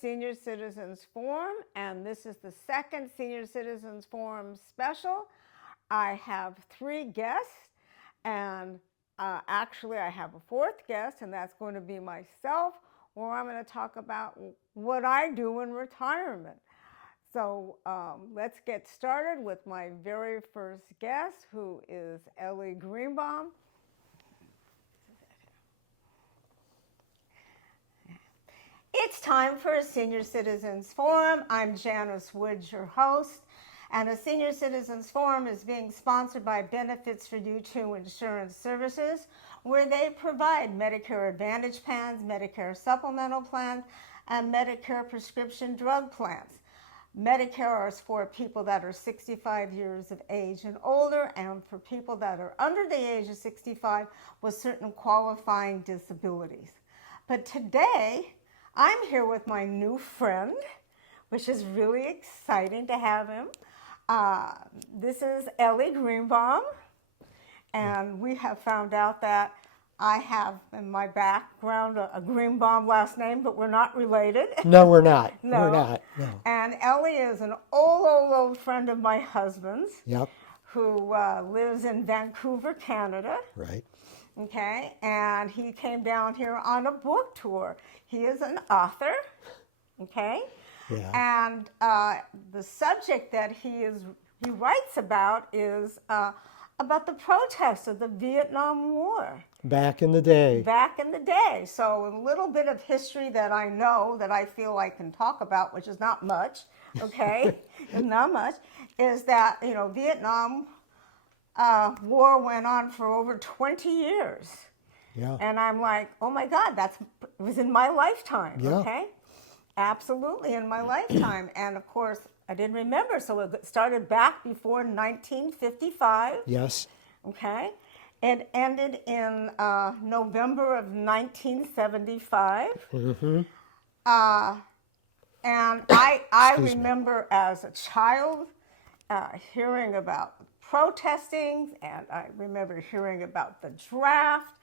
Senior Citizens Forum, and this is the second Senior Citizens Forum special. I have 3 guests, and actually I have a 4th guest, and that's going to be myself, where I'm going to talk about what I do in retirement. So let's get started with my very first guest, who is Ellie Greenbaum. It's time for a Senior Citizens Forum. I'm Janice Wood, your host, and a Senior Citizens Forum is being sponsored by Benefits for You 2 Insurance Services, where they provide Medicare Advantage plans, Medicare supplemental plans, and Medicare prescription drug plans. Medicare is for people that are 65 years of age and older, and for people that are under the age of 65 with certain qualifying disabilities. But today, I'm here with my new friend, which is really exciting to have him. This is Ellie Greenbaum, and we have found out that I have in my background a Greenbaum last name, but we're not related. No, we're not. No. We're not. No. And Ellie is an old friend of my husband's. Yep. Who lives in Vancouver, Canada. Right. Okay, and he came down here on a book tour. He is an author, okay? Yeah. And the subject that he writes about is about the protests of the Vietnam War. Back in the day. Back in the day. So a little bit of history that I know that I feel I can talk about, which is not much, okay? Not much, is that, Vietnam war went on for over 20 years. Yeah. And I'm like, oh my God, it was in my lifetime, yeah. Okay? Absolutely in my lifetime. And of course, I didn't remember, so it started back before 1955. Yes. Okay? It ended in November of 1975. Mm-hmm. And I remember as a child hearing about protesting, and I remember hearing about the draft,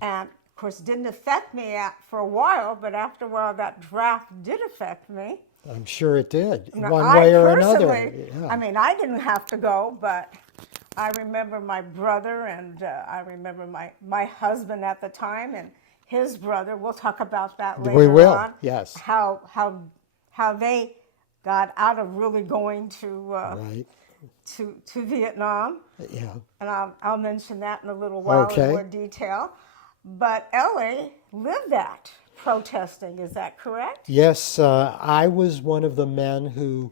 and of course didn't affect me for a while, but after a while that draft did affect me. I'm sure it did, Now, one way or personally, another. Yeah. I mean, I didn't have to go, but I remember my brother, and I remember my husband at the time, and his brother. We'll talk about that later on. We will, yes. How they got out of really going to right. to Vietnam. Yeah. And I'll mention that in a little while in more detail. But Ellie lived that protesting, is that correct? Yes, I was one of the men who,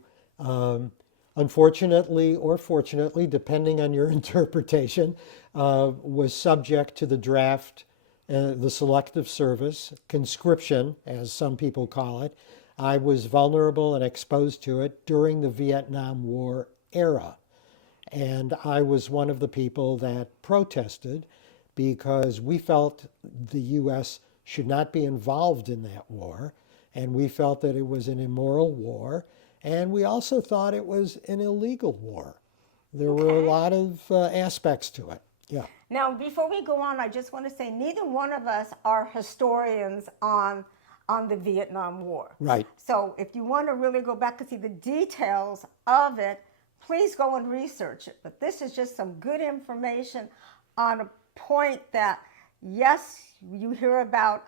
unfortunately or fortunately, depending on your interpretation, was subject to the draft, the selective service, conscription, as some people call it. I was vulnerable and exposed to it during the Vietnam War era. And I was one of the people that protested because we felt the U.S. should not be involved in that war. And we felt that it was an immoral war. And we also thought it was an illegal war. There were a lot of aspects to it. Yeah. Now, before we go on, I just want to say neither one of us are historians on the Vietnam War. Right. So if you want to really go back and see the details of it, please go and research it. But this is just some good information on a point that, yes, you hear about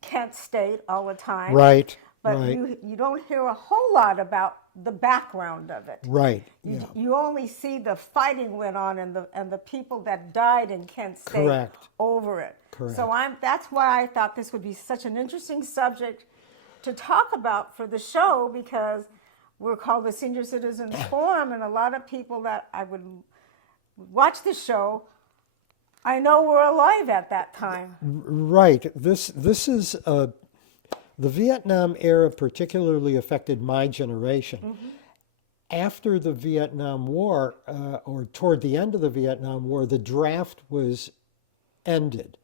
Kent State all the time. Right. But right. you don't hear a whole lot about the background of it. Right. You only see the fighting went on and the people that died in Kent State Correct. over it. Correct. So that's why I thought this would be such an interesting subject to talk about for the show, because we're called the Senior Citizens Forum, and a lot of people that I would watch the show I know we're alive at that time. Right. This is the Vietnam era particularly affected my generation. After the Vietnam War, or toward the end of the Vietnam War, the draft was ended.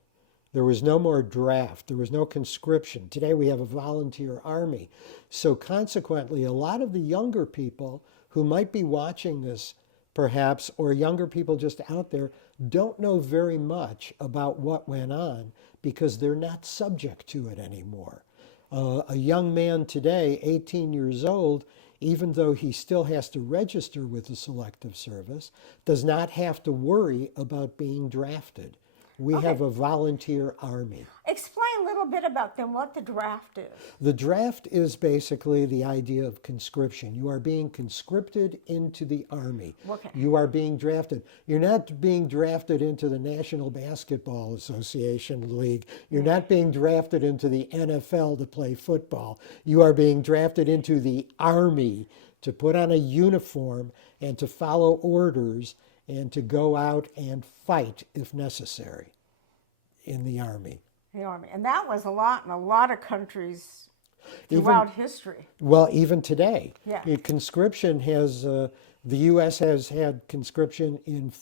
There was no more draft. There was no conscription. Today we have a volunteer army. So consequently, a lot of the younger people who might be watching this, perhaps, or younger people just out there, don't know very much about what went on because they're not subject to it anymore. A young man today, 18 years old, even though he still has to register with the Selective Service, does not have to worry about being drafted. We have a volunteer army. Explain a little bit about then what the draft is. The draft is basically the idea of conscription. You are being conscripted into the army. Okay. You are being drafted. You're not being drafted into the National Basketball Association League. You're not being drafted into the NFL to play football. You are being drafted into the army to put on a uniform and to follow orders and to go out and fight if necessary in the army. The Army. And that was a lot in a lot of countries throughout history. Well, even today, Yeah. Conscription has, the U.S. has had conscription in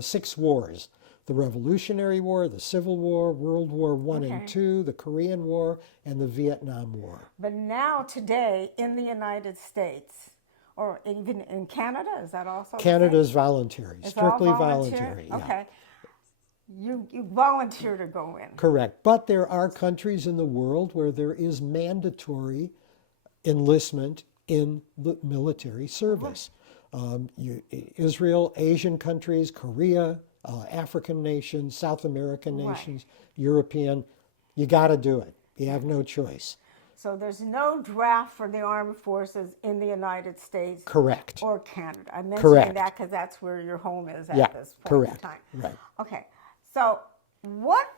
6 wars. The Revolutionary War, the Civil War, World War I and II, the Korean War, and the Vietnam War. But now today in the United States, or even in Canada, is that also the same? Canada's voluntary, It's all strictly volunteer? voluntary. Yeah. Okay. You volunteer to go in. Correct. But there are countries in the world where there is mandatory enlistment in the military service. Israel, Asian countries, Korea, African nations, South American nations, European, you got to do it. You have no choice. So there's no draft for the armed forces in the United States Correct. or Canada. I'm mentioning Correct. that because that's where your home is at Yeah, this point correct. in time. Right. Okay. So what,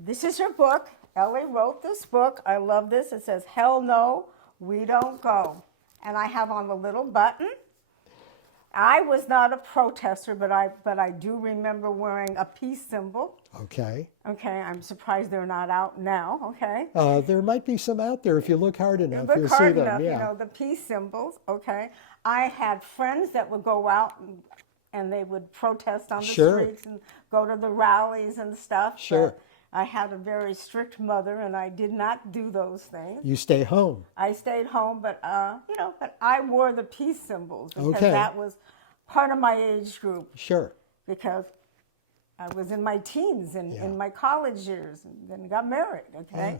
this is your book. Ellie wrote this book. I love this. It says, "Hell no, we don't go." And I have on the little button. I was not a protester, but I do remember wearing a peace symbol. Okay. Okay, I'm surprised they're not out now. Okay. There might be some out there if you look hard enough. Look You'll hard see them. enough, Yeah. you know, the peace symbols. Okay. I had friends that would go out and they would protest on the Sure. streets and go to the rallies and stuff. Sure. But I had a very strict mother, and I did not do those things. You stay home. I stayed home, but but I wore the peace symbols because Okay. that was part of my age group. Sure. Because I was in my teens and Yeah. in my college years, and then got married. Okay, Yeah.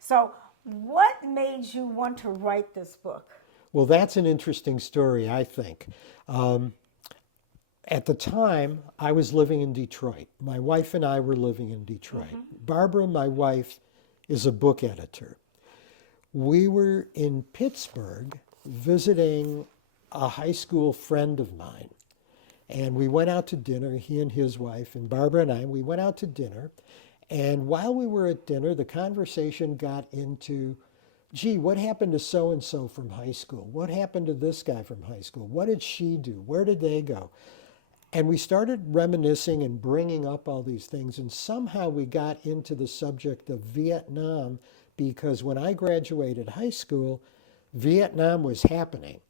so what made you want to write this book? Well, that's an interesting story, I think. At the time, I was living in Detroit. My wife and I were living in Detroit. Barbara, my wife, is a book editor. We were in Pittsburgh visiting a high school friend of mine. And we went out to dinner, he and his wife, and Barbara and I, we went out to dinner. And while we were at dinner, the conversation got into, gee, what happened to so-and-so from high school? What happened to this guy from high school? What did she do? Where did they go? And we started reminiscing and bringing up all these things. And somehow we got into the subject of Vietnam because when I graduated high school, Vietnam was happening.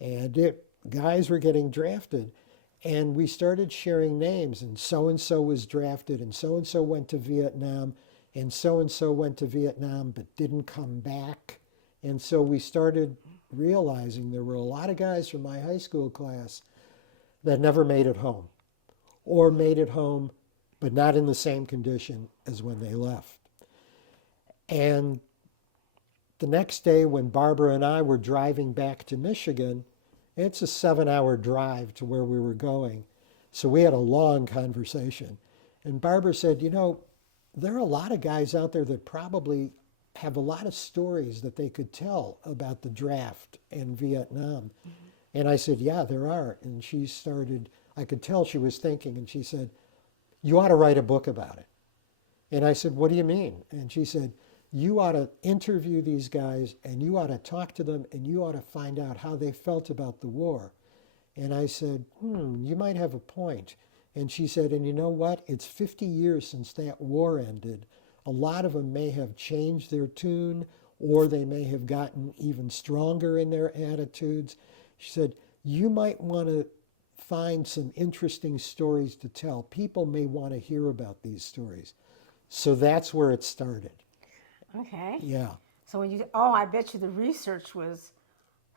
And guys were getting drafted. And we started sharing names. And so was drafted. And so went to Vietnam. And so went to Vietnam but didn't come back. And so we started realizing there were a lot of guys from my high school class that never made it home, or made it home, but not in the same condition as when they left. And the next day when Barbara and I were driving back to Michigan, it's a 7-hour drive to where we were going. So we had a long conversation. And Barbara said, you know, there are a lot of guys out there that probably have a lot of stories that they could tell about the draft in Vietnam. And I said, yeah, there are. And she started, I could tell she was thinking, and she said, you ought to write a book about it. And I said, what do you mean? And she said, you ought to interview these guys, and you ought to talk to them, and you ought to find out how they felt about the war. And I said, you might have a point. And she said, and you know what? It's 50 years since that war ended. A lot of them may have changed their tune, or they may have gotten even stronger in their attitudes. She said, you might want to find some interesting stories to tell. People may want to hear about these stories. So that's where it started. Okay. Yeah. So I bet you the research was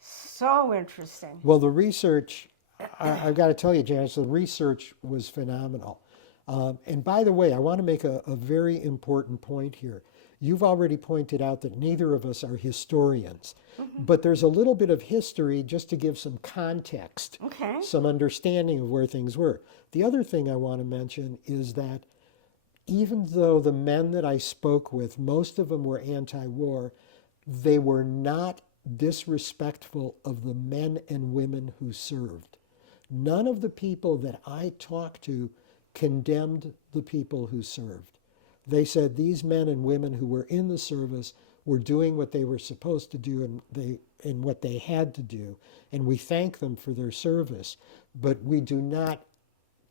so interesting. Well, the research, I've got to tell you, Janice, the research was phenomenal. And by the way, I want to make a very important point here. You've already pointed out that neither of us are historians, but there's a little bit of history just to give some context, Okay. some understanding of where things were. The other thing I want to mention is that even though the men that I spoke with, most of them were anti-war, they were not disrespectful of the men and women who served. None of the people that I talked to condemned the people who served. They said these men and women who were in the service were doing what they were supposed to do and what they had to do. And we thank them for their service, but we do not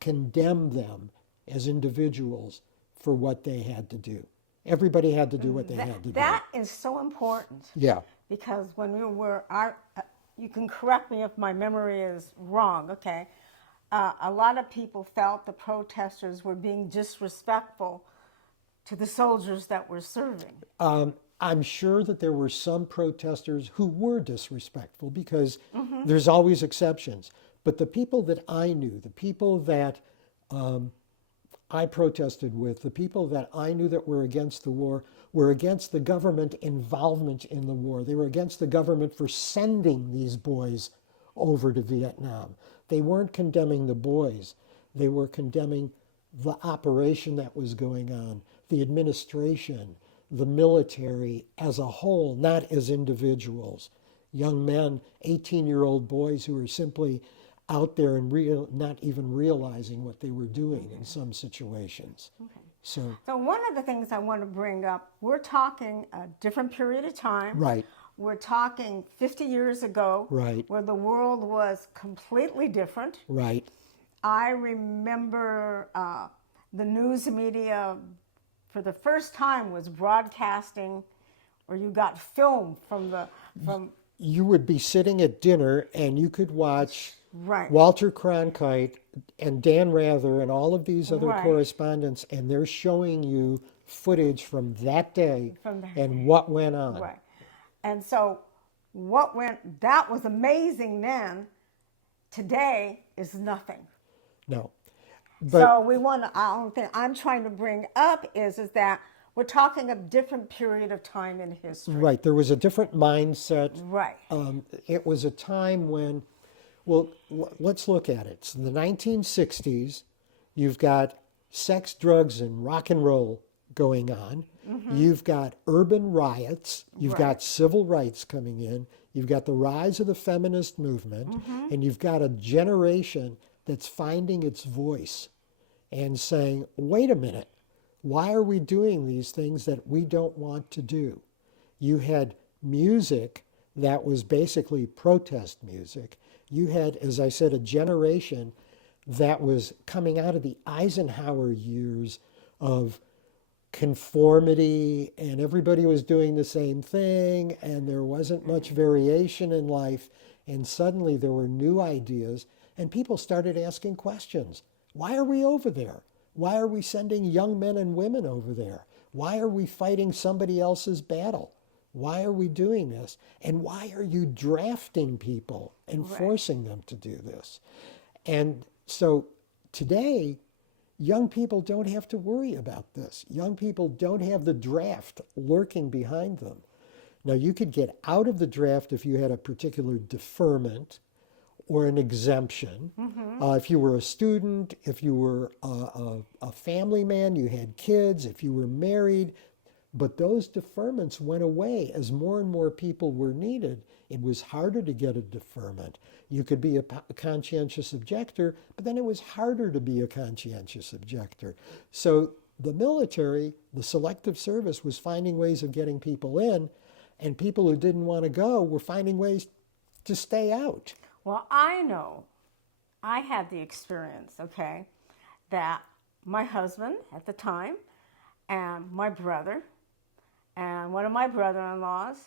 condemn them as individuals for what they had to do. Everybody had to do what they had to do. That is so important. Yeah. Because when we were, you can correct me if my memory is wrong, okay? A lot of people felt the protesters were being disrespectful to the soldiers that were serving. I'm sure that there were some protesters who were disrespectful because there's always exceptions. But the people that I knew, the people that I protested with, the people that I knew that were against the war, were against the government involvement in the war. They were against the government for sending these boys over to Vietnam. They weren't condemning the boys. They were condemning the operation that was going on, the administration, the military as a whole, not as individuals. Young men, 18-year-old boys who were simply out there and not even realizing what they were doing in some situations. Okay. So one of the things I want to bring up, we're talking a different period of time. right, We're talking 50 years ago, right, where the world was completely different. right. I remember the news media for the first time was broadcasting, or you got film from You would be sitting at dinner and you could watch right. Walter Cronkite and Dan Rather and all of these other Right. correspondents, and they're showing you footage from that day and what went on. Right. And so that was amazing then. Today is nothing. No. So I don't think I'm trying to bring up is that we're talking a different period of time in history. Right. There was a different mindset. Right. It was a time when, well, let's look at it. So in the 1960s, you've got sex, drugs, and rock and roll going on. You've got urban riots. You've got civil rights coming in. You've got the rise of the feminist movement. And you've got a generation that's finding its voice and saying, wait a minute, why are we doing these things that we don't want to do? You had music that was basically protest music. You had, as I said, a generation that was coming out of the Eisenhower years of conformity, and everybody was doing the same thing, and there wasn't much variation in life. And suddenly there were new ideas, and people started asking questions. Why are we over there? Why are we sending young men and women over there? Why are we fighting somebody else's battle? Why are we doing this? And why are you drafting people and forcing them to do this? And so today, young people don't have to worry about this. Young people don't have the draft lurking behind them. Now, you could get out of the draft if you had a particular deferment or an exemption. If you were a student, if you were a family man, you had kids, if you were married. But those deferments went away as more and more people were needed. It was harder to get a deferment. You could be a conscientious objector, but then it was harder to be a conscientious objector. So the military, the selective service, was finding ways of getting people in, and people who didn't want to go were finding ways to stay out. Well, I know I had the experience, okay? that my husband at the time and my brother and one of my brother-in-laws,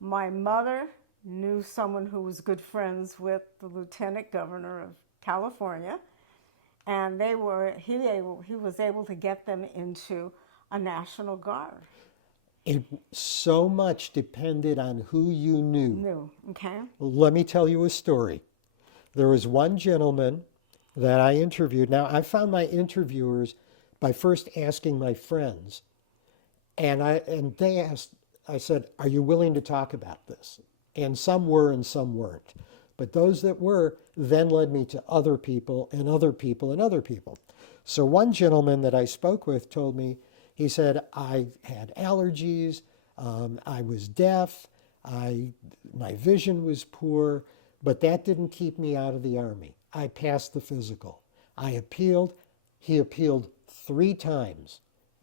my mother knew someone who was good friends with the lieutenant governor of California, and he was able to get them into a National Guard. It so much depended on who you knew. Okay. Let me tell you a story. There was one gentleman that I interviewed. Now, I found my interviewers by first asking my friends, and they asked, I said, "Are you willing to talk about this?" And some were and some weren't. But those that were then led me to other people and other people and other people. So one gentleman that I spoke with told me, he said, "I had allergies, I was deaf, my vision was poor, but that didn't keep me out of the Army. I passed the physical. I appealed. He appealed 3 times.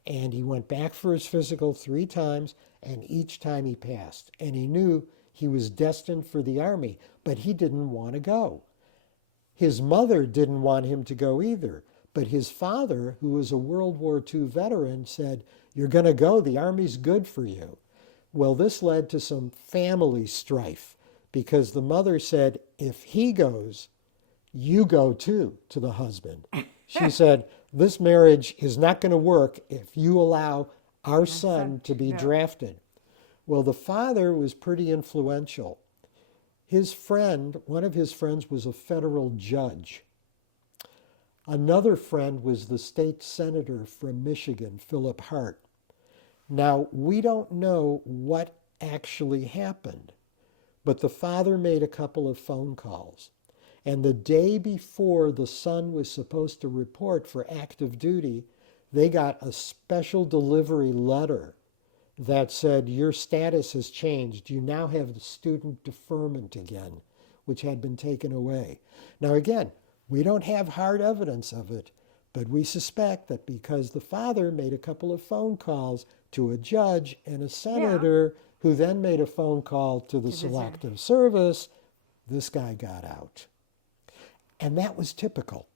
And he went back for his physical 3 times, and each time he passed. And he knew he was destined for the Army, but he didn't want to go. His mother didn't want him to go either. But his father, who was a World War II veteran, said, "You're going to go. The Army's good for you." Well, this led to some family strife because the mother said, "If he goes, you go too," to the husband. She said, "This marriage is not going to work if you allow our son to be drafted." Well, the father was pretty influential. His friend, one of his friends, was a federal judge. Another friend was the state senator from Michigan, Philip Hart. Now, we don't know what actually happened, but the father made a couple of phone calls. And the day before the son was supposed to report for active duty, they got a special delivery letter that said, "Your status has changed. You now have the student deferment again," which had been taken away. Now, again, we don't have hard evidence of it, but we suspect that because the father made a couple of phone calls to a judge and a senator who then made a phone call to the Selective Service, this guy got out. And that was typical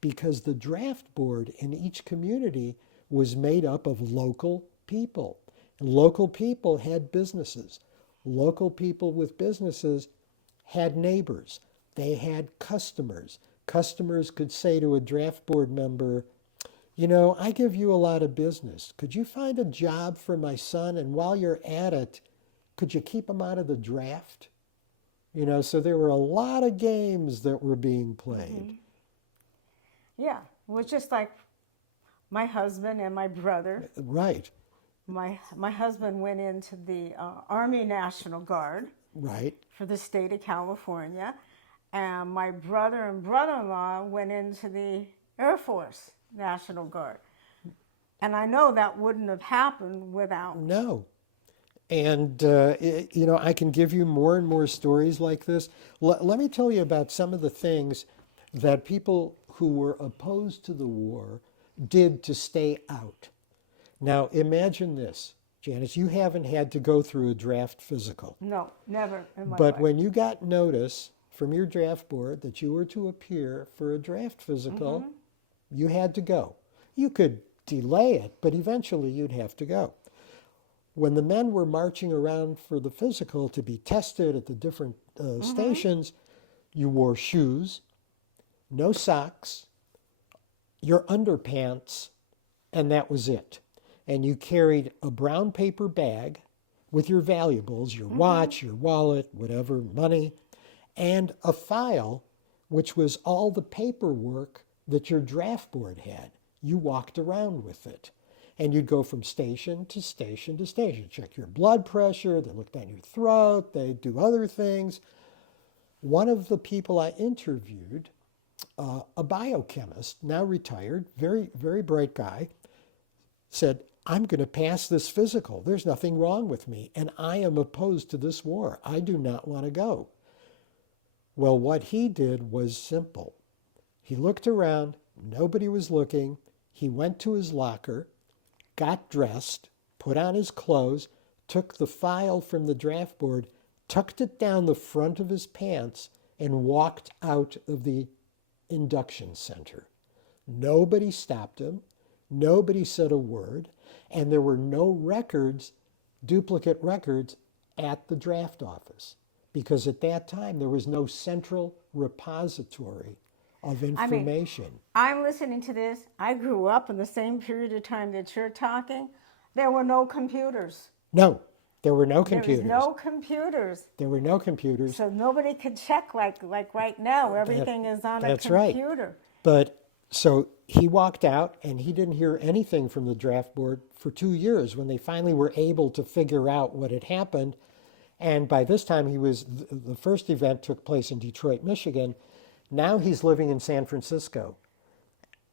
because the draft board in each community was made up of local people. And local people had businesses. Local people with businesses had neighbors. They had customers. Customers could say to a draft board member, "You know, I give you a lot of business. Could you find a job for my son? And while you're at it, could you keep him out of the draft?" You know, so there were a lot of games that were being played. Yeah, it was just like my husband and my brother. Right, My husband went into the Army National Guard right. for the state of California, and my brother and brother-in-law went into the Air Force National Guard. And I know that wouldn't have happened without. No. And, you know, I can give you more and more stories like this. Let me tell you about some of the things that people who were opposed to the war did to stay out. Now, imagine this, Janice, you haven't had to go through a draft physical. No, never in my But life. when you got notice from your draft board that you were to appear for a draft physical, you had to go. You could delay it, but eventually you'd have to go. When the men were marching around for the physical to be tested at the different stations, you wore shoes, no socks, your underpants, and that was it. And you carried a brown paper bag with your valuables, your watch, your wallet, whatever, money, and a file, which was all the paperwork that your draft board had. You walked around with it. And you'd go from station to station to station. Check your blood pressure, they look down your throat, they do other things. One of the people I interviewed, a biochemist, now retired, very, very bright guy, said, "I'm going to pass this physical. There's nothing wrong with me, and I am opposed to this war. I do not want to go." Well, what he did was simple. He looked around, nobody was looking. He went to his locker, got dressed, put on his clothes, took the file from the draft board, tucked it down the front of his pants, and walked out of the induction center. Nobody stopped him. Nobody said a word. And there were no records, duplicate records, at the draft office. Because at that time, there was no central repository of I mean, information. I'm listening to this. I grew up in the same period of time that you're talking. There were no computers. No, there were no There computers. was no computers. There were no computers. So nobody could check like right now. Everything is on a That's right. computer. But so he walked out and he didn't hear anything from the draft board for 2 years when they finally were able to figure out what had happened. And by this time, the first event took place in Detroit, Michigan. Now he's living in San Francisco.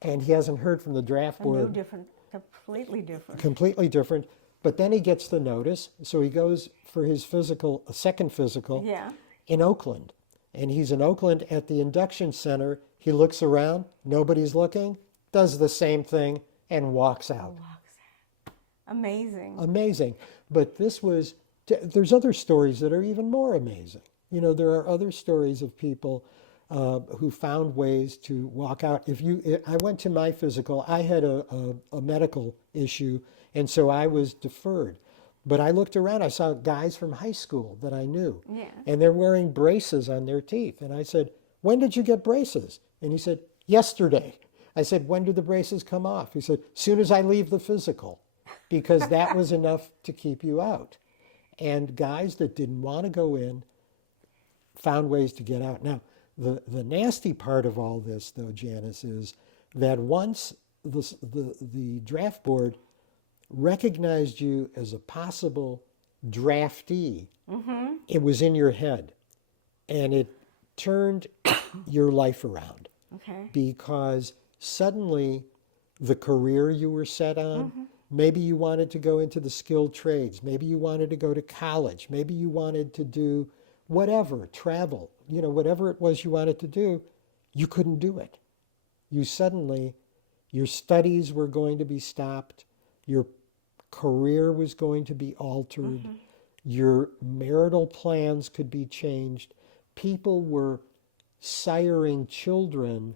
And he hasn't heard from the draft board. No different, completely different. Completely different. But then he gets the notice. So he goes for his physical, a second physical, Yeah. in Oakland. And he's in Oakland at the induction center. He looks around, nobody's looking, does the same thing, and walks out. Amazing. Amazing. But there's other stories that are even more amazing. You know, there are other stories of people who found ways to walk out. I went to my physical, I had a medical issue, and so I was deferred. But I looked around, I saw guys from high school that I knew, Yeah. and they're wearing braces on their teeth. And I said, "When did you get braces?" And he said, "Yesterday." I said, "When do the braces come off?" He said, "Soon as I leave the physical," because that was enough to keep you out. And guys that didn't want to go in found ways to get out. Now, the nasty part of all this, though, Janice, is that once the draft board recognized you as a possible draftee, it was in your head. And it turned your life around. Okay. Because suddenly the career you were set on, maybe you wanted to go into the skilled trades, maybe you wanted to go to college, maybe you wanted to do whatever, travel, whatever it was you wanted to do, you couldn't do it. Your studies were going to be stopped, your career was going to be altered, your marital plans could be changed. People were siring children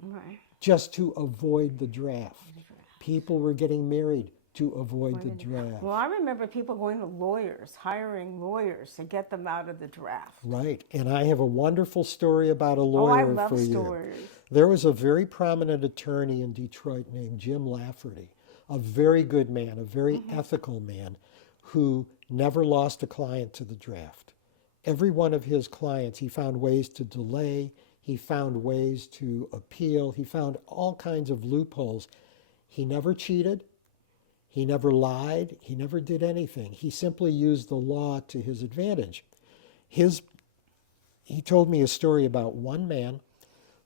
just to avoid the draft. People were getting married to avoid the draft. Well, I remember people going to lawyers, hiring lawyers to get them out of the draft. Right. And I have a wonderful story about a Oh, lawyer I love for you. stories. There was a very prominent attorney in Detroit named Jim Lafferty, a very good man, a very ethical man, who never lost a client to the draft. Every one of his clients, he found ways to delay, he found ways to appeal, he found all kinds of loopholes. He never cheated, he never lied, he never did anything. He simply used the law to his advantage. He told me a story about one man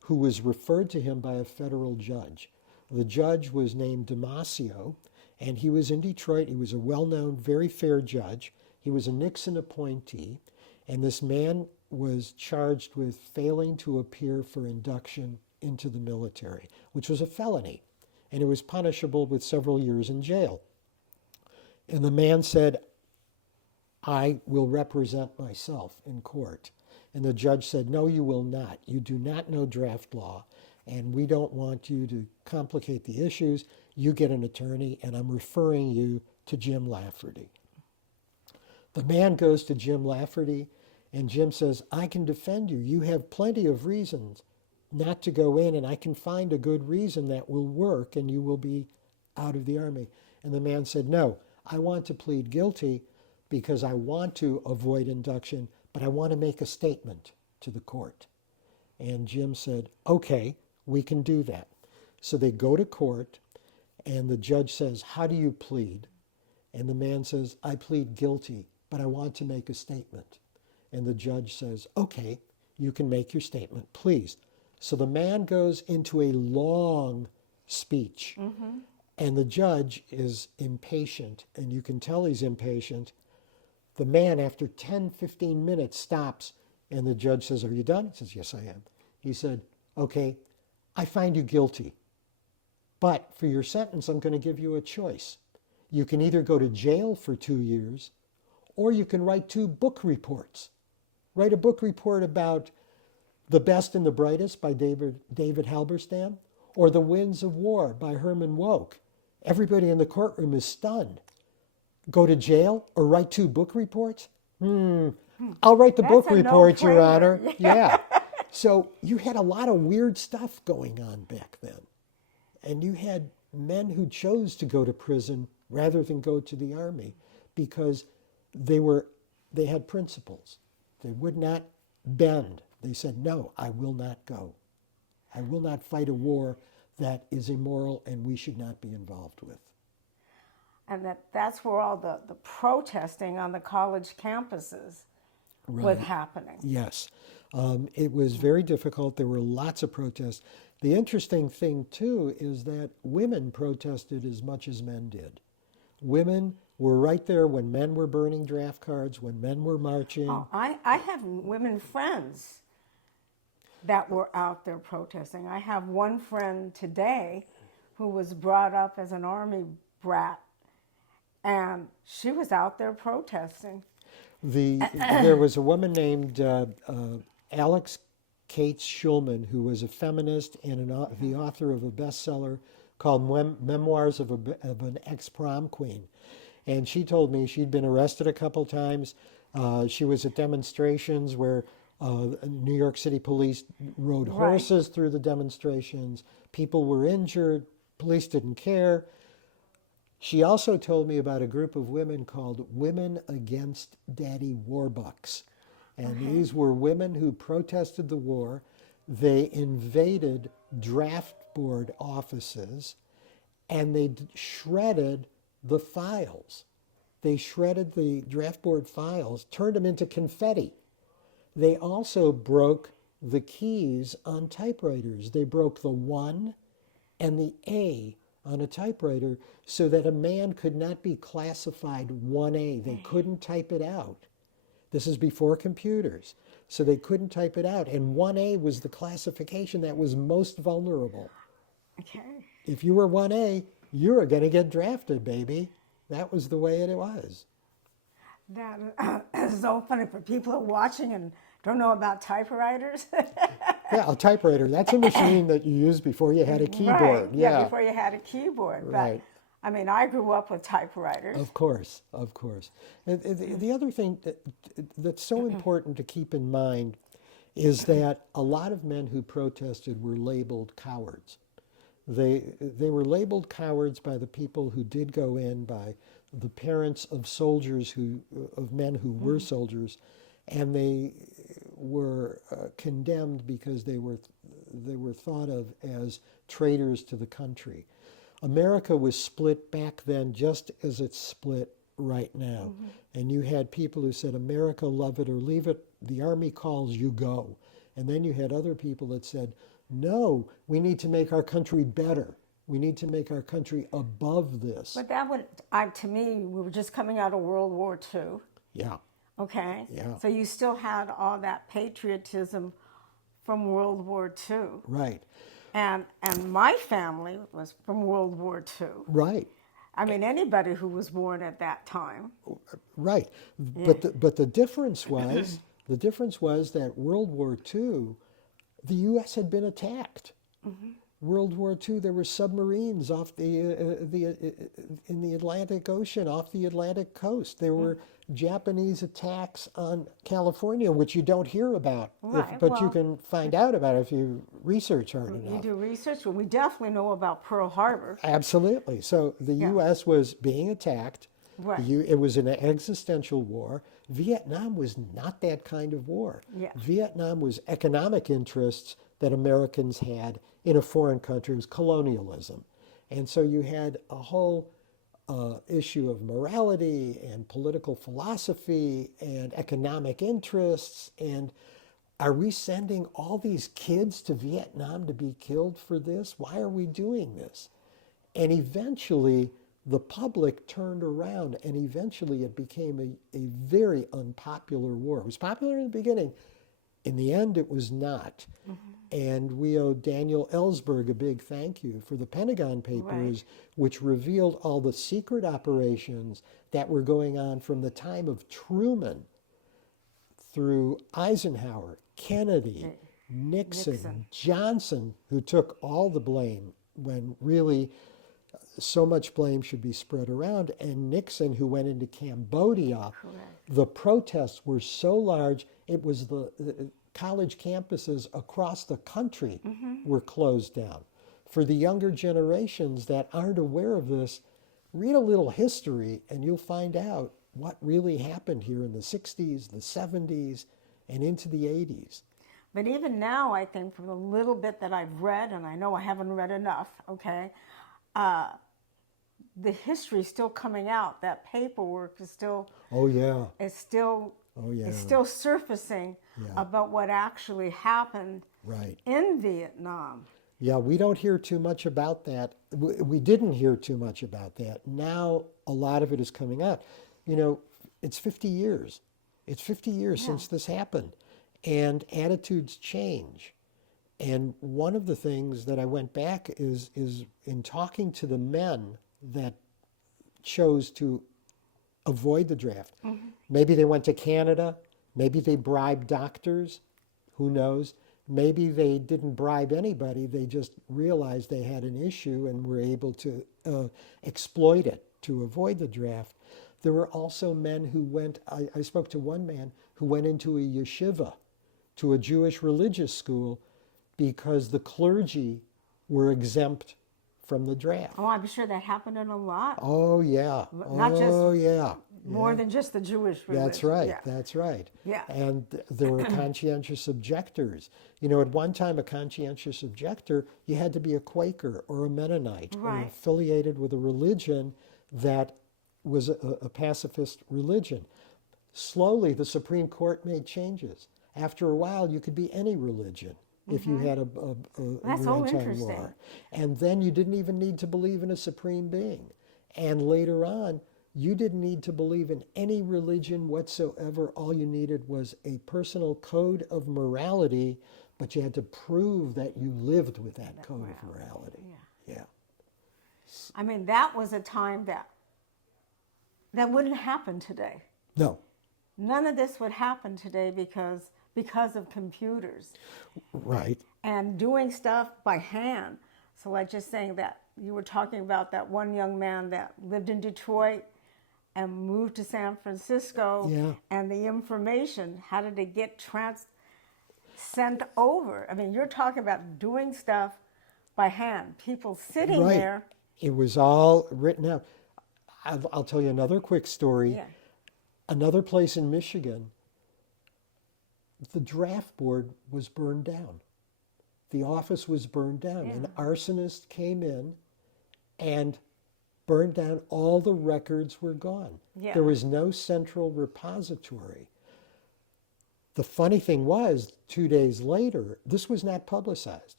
who was referred to him by a federal judge. The judge was named Damasio, and he was in Detroit. He was a well-known, very fair judge. He was a Nixon appointee, and this man was charged with failing to appear for induction into the military, which was a felony, and it was punishable with several years in jail. And the man said, "I will represent myself in court." And the judge said, "No, you will not. You do not know draft law, and we don't want you to complicate the issues. You get an attorney, and I'm referring you to Jim Lafferty." The man goes to Jim Lafferty, and Jim says, "I can defend you. You have plenty of reasons not to go in, and I can find a good reason that will work, and you will be out of the Army." And the man said, "No, I want to plead guilty because I want to avoid induction, but I want to make a statement to the court." And Jim said, "Okay, we can do that." So they go to court, and the judge says, "How do you plead?" And the man says, "I plead guilty, but I want to make a statement." And the judge says, "Okay, you can make your statement, please." So the man goes into a long speech, and the judge is impatient, and you can tell he's impatient. The man, after 10, 15 minutes, stops, and the judge says, "Are you done?" He says, "Yes, I am." He said, "Okay, I find you guilty, but for your sentence, I'm going to give you a choice. You can either go to jail for 2 years, or you can write 2 book reports. Write a book report about The Best and the Brightest by David Halberstam, Or The Winds of War by Herman Wouk. Everybody in the courtroom is stunned. Go to jail or write 2 book reports? I'll write the That's book a reports, Your no-brainer. Honor. Yeah. So you had a lot of weird stuff going on back then. And you had men who chose to go to prison rather than go to the army because they had principles. They would not bend. They said, no, I will not go. I will not fight a war that is immoral and we should not be involved with. And that's where all the protesting on the college campuses was happening. Yes. It was very difficult. There were lots of protests. The interesting thing, too, is that women protested as much as men did. Women were right there when men were burning draft cards, when men were marching. Oh, I have women friends that were out there protesting. I have one friend today who was brought up as an Army brat, and she was out there protesting. There was a woman named Alex Cates Schulman, who was a feminist and the author of a bestseller called Memoirs of an Ex-Prom Queen. And she told me she'd been arrested a couple times. She was at demonstrations where New York City police rode horses through the demonstrations. People were injured. Police didn't care. She also told me about a group of women called Women Against Daddy Warbucks. And these were women who protested the war. They invaded draft board offices and they shredded the files. They shredded the draft board files, turned them into confetti. They also broke the keys on typewriters. They broke the 1 and the A on a typewriter so that a man could not be classified 1A. They couldn't type it out. This is before computers. So they couldn't type it out. And 1A was the classification that was most vulnerable. Okay. If you were 1A, you were going to get drafted, baby. That was the way it was. That is so funny for people who are watching and don't know about typewriters. Yeah, a typewriter. That's a machine that you used before you had a keyboard. Right. Yeah, Before you had a keyboard. Right. But, I mean, I grew up with typewriters. Of course, of course. The other thing that's so important to keep in mind is that a lot of men who protested were labeled cowards. They were labeled cowards by the people who did go in, by the parents of soldiers of men who were soldiers, and they were condemned because they were thought of as traitors to the country. America was split back then just as it's split right now. And you had people who said, America, love it or leave it. The Army calls, you go. And then you had other people that said, no, we need to make our country better. We need to make our country above this. But that would, to me, we were just coming out of World War II. Yeah. Okay? Yeah. So you still had all that patriotism from World War II. Right. And my family was from World War II. Right. I mean, anybody who was born at that time. Right. But the difference was that World War II, the U.S. had been attacked. World War II, there were submarines off in the Atlantic Ocean, off the Atlantic coast. There were Japanese attacks on California, which you don't hear about, but you can find out about if you research hard enough. You do research, but we definitely know about Pearl Harbor. Absolutely. So the U.S. was being attacked. Right. It was an existential war. Vietnam was not that kind of war. Yeah. Vietnam was economic interests that Americans had in a foreign country. It was colonialism. And so you had a whole issue of morality and political philosophy and economic interests. And are we sending all these kids to Vietnam to be killed for this? Why are we doing this? And eventually the public turned around, and eventually it became a very unpopular war. It was popular in the beginning. In the end, it was not. And we owe Daniel Ellsberg a big thank you for the Pentagon Papers, which revealed all the secret operations that were going on from the time of Truman through Eisenhower, Kennedy, Nixon, Johnson, who took all the blame when really so much blame should be spread around, and Nixon, who went into Cambodia. Correct. The protests were so large, it was the college campuses across the country were closed down. For the younger generations that aren't aware of this, read a little history and you'll find out what really happened here in the 60s, the 70s, and into the 80s. But even now, I think from the little bit that I've read, and I know I haven't read enough, okay, the history is still coming out. That paperwork is still Oh yeah. is still Oh yeah. is still surfacing about what actually happened Right. in Vietnam. Yeah, we don't hear too much about that. We didn't hear too much about that. Now a lot of it is coming out. You know, it's 50 years. It's 50 years since this happened, and attitudes change. And one of the things that I went back is in talking to the men that chose to avoid the draft. Maybe they went to Canada, maybe they bribed doctors, who knows? Maybe they didn't bribe anybody, they just realized they had an issue and were able to exploit it to avoid the draft. There were also men who went, I spoke to one man who went into a yeshiva, to a Jewish religious school, because the clergy were exempt from the draft. Oh, I'm sure that happened in a lot. Oh yeah. Not just oh yeah. more than just the Jewish religion. That's right. Yeah. That's right. Yeah. And there were conscientious objectors. You know, at one time, a conscientious objector, you had to be a Quaker or a Mennonite or Right. affiliated with a religion that was a pacifist religion. Slowly, the Supreme Court made changes. After a while, you could be any religion if you had a That's your so anti-war. interesting. And then you didn't even need to believe in a supreme being. And later on, you didn't need to believe in any religion whatsoever. All you needed was a personal code of morality, but you had to prove that you lived with that code of morality. Yeah. I mean, that was a time that wouldn't happen today. No. None of this would happen today because of computers Right. and doing stuff by hand. So like just saying that you were talking about that one young man that lived in Detroit and moved to San Francisco, Yeah. and the information, how did it get sent over? I mean, you're talking about doing stuff by hand, people sitting Right. there. It was all written out. I'll tell you another quick story. Yeah. Another place in Michigan, the draft board was burned down. The office was burned down. An arsonist came in and burned down. All the records were gone. Yeah. There was no central repository. The funny thing was, 2 days later, this was not publicized.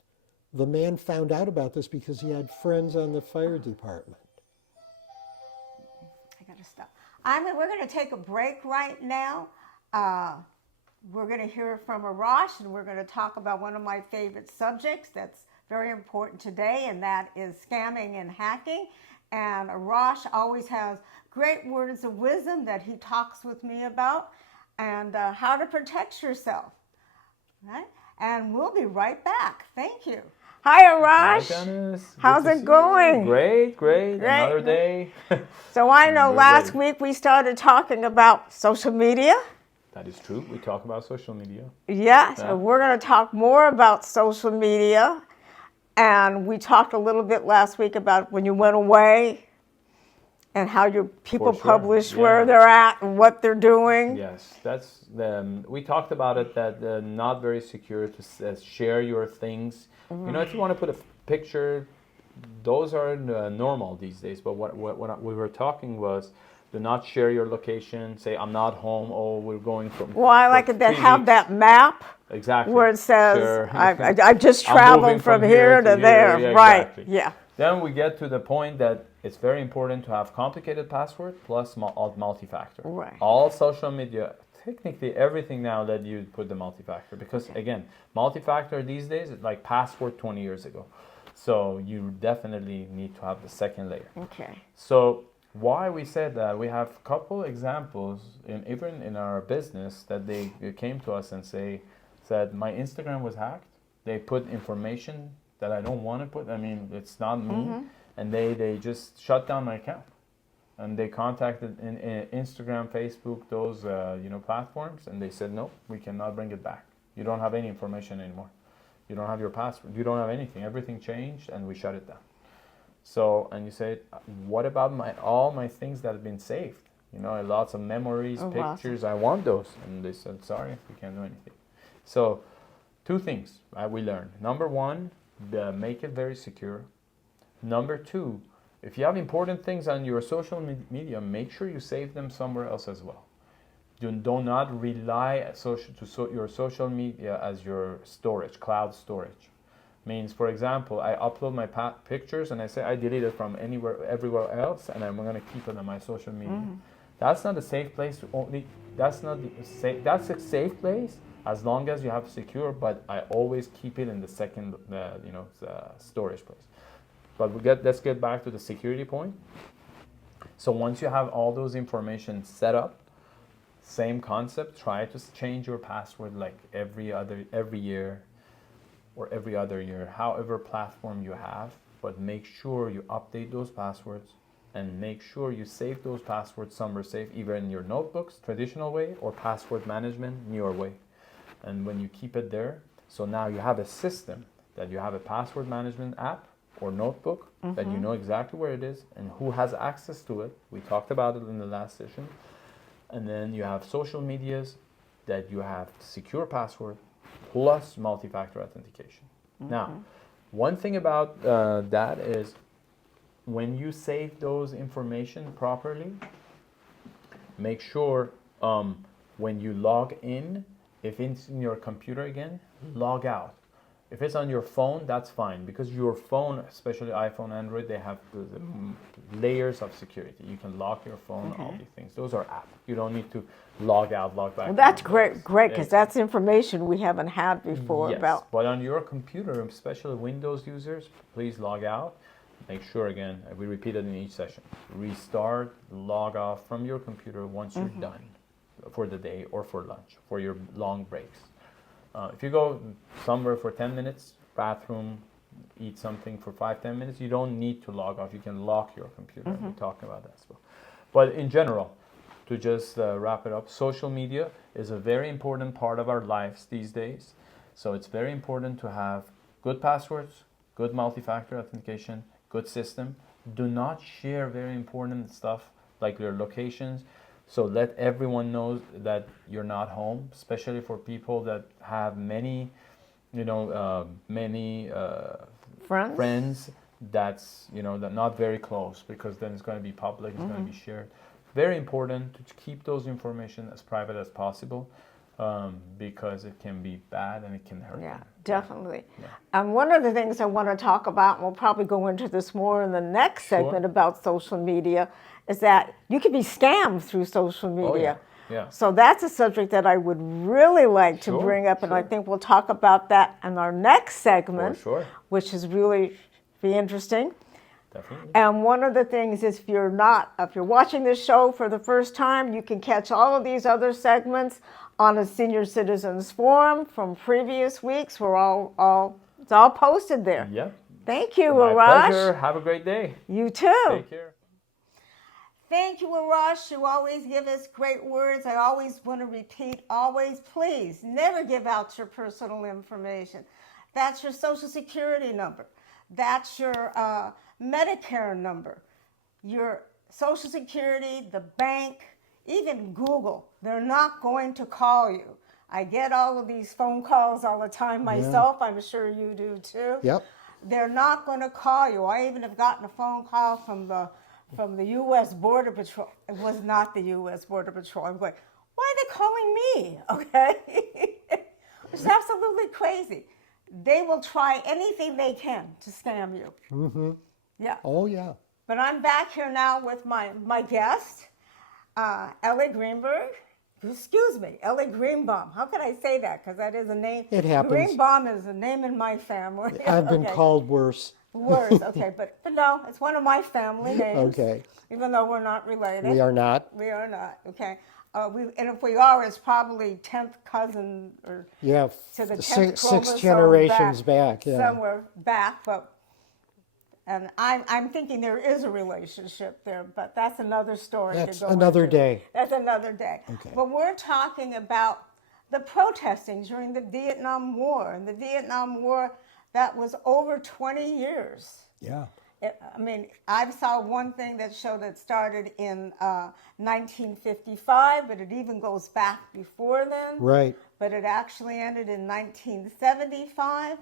The man found out about this because he had friends on the fire department. I gotta stop. We're gonna take a break right now. We're gonna hear from Arash, and we're gonna talk about one of my favorite subjects that's very important today, and that is scamming and hacking. And Arash always has great words of wisdom that he talks with me about, and how to protect yourself. Right? And we'll be right back. Thank you. Hi, Hi, Arash. Janice. Good How's to it see going? you. Great. Another day. So I know We're last ready. week we started talking about social media. That is true. We talk about social media. Yeah, so Yeah. we're going to talk more about social media. And we talked a little bit last week about when you went away and how your people For sure, publish where yeah. they're at and what they're doing. Yes, that's we talked about it, that not very secure to share your things. You know, if you want to put a picture, those are normal these days. But what we were talking was, do not share your location. Say, I'm not home. Oh, we're going from. Well, I for like it that 3 have weeks. that map Exactly. where it says, Sure. I've just I'm traveled moving from here to here. there. Yeah, Right, exactly. yeah. Then we get to the point that it's very important to have complicated password plus multi-factor. Right. All social media, technically everything now that you put the multi-factor, because again, multi-factor these days is like password 20 years ago. So you definitely need to have the second layer. Okay. So why we said that, we have a couple examples even in our business that they came to us and say, said my Instagram was hacked. They put information that I don't want to put. I mean, it's not me. And they just shut down my account. And they contacted in Instagram, Facebook, those platforms, and they said, no, we cannot bring it back. You don't have any information anymore. You don't have your password. You don't have anything. Everything changed, and we shut it down. So, and you say, what about all my things that have been saved? Lots of memories, pictures. Wow. I want those. And they said, sorry, we can't do anything. So, two things we learned. Number one, make it very secure. Number two, if you have important things on your social media, make sure you save them somewhere else as well. You do not rely your social media as your storage, cloud storage. Means, for example, I upload my pictures and I say I delete it from everywhere else, and I'm going to keep it on my social media. That's not a safe place that's a safe place as long as you have secure, but I always keep it in the second storage place. But let's get back to the security point. So once you have all those information set up, same concept, try to change your password like every year or every other year, however platform you have, but make sure you update those passwords and make sure you save those passwords somewhere safe, either in your notebooks, traditional way, or password management, newer way. And when you keep it there, so now you have a system that you have a password management app or notebook that you know exactly where it is and who has access to it. We talked about it in the last session. And then you have social medias that you have secure password plus multi-factor authentication. Now, one thing about that is when you save those information properly, make sure when you log in, if it's in your computer again, log out. If it's on your phone, that's fine, because your phone, especially iPhone, Android, they have the layers of security. You can lock your phone, all these things. Those are apps. You don't need to log out, log back. Well, that's great, because that's information we haven't had before Yes, about. but on your computer, especially Windows users, please log out. Make sure, again, we repeat it in each session. Restart, log off from your computer once you're done for the day or for lunch, for your long breaks. If you go somewhere for 10 minutes, bathroom, eat something for 5-10 minutes, you don't need to log off. You can lock your computer. We're talking about that as well. But in general, to just wrap it up, social media is a very important part of our lives these days. So it's very important to have good passwords, good multi-factor authentication, good system. Do not share very important stuff like your locations. So let everyone know that you're not home, especially for people that have many friends that's, that not very close, because then it's going to be public, it's going to be shared. Very important to keep those information as private as possible, because it can be bad and it can hurt them. Definitely. Yeah. And one of the things I want to talk about, and we'll probably go into this more in the next segment about social media, is that you can be scammed through social media. Yeah. So that's a subject that I would really like to bring up, and I think we'll talk about that in our next segment, which is really be interesting. Definitely. And one of the things is if you're watching this show for the first time, you can catch all of these other segments on a Senior Citizens Forum from previous weeks. It's all posted there. Yeah. Thank you, My Arash. pleasure. Have a great day. You too. Take care. Thank you, Arash. You always give us great words. I always want to repeat, always, please, never give out your personal information. That's your Social Security number. That's your Medicare number. Your Social Security, the bank, even Google. They're not going to call you. I get all of these phone calls all the time myself. I'm sure you do too. Yep. They're not going to call you. I even have gotten a phone call from the U.S. Border Patrol. It was not the U.S. Border Patrol. I'm going, why are they calling me? Okay? It's absolutely crazy. They will try anything they can to scam you. Mm-hmm. Yeah. Oh, yeah. But I'm back here now with my guest, Ellie Greenberg. Excuse me, Ellie Greenbaum. How can I say that? Because that is a name. It happens. Greenbaum is a name in my family. I've been called worse. Worse, okay, but no, it's one of my family names. Okay. Even though we're not related. We are not. We are not, okay. And if we are, it's probably 10th cousin or Yeah, to the 10th six chromosome generations back. Yeah. somewhere back. And I'm thinking there is a relationship there, but that's another story That's to go another into. day. That's another day. Okay. But we're talking about the protesting during the Vietnam War. And the Vietnam War, that was over 20 years. Yeah. I mean, I saw one thing that showed it started in 1955, but it even goes back before then. Right. But it actually ended in 1975.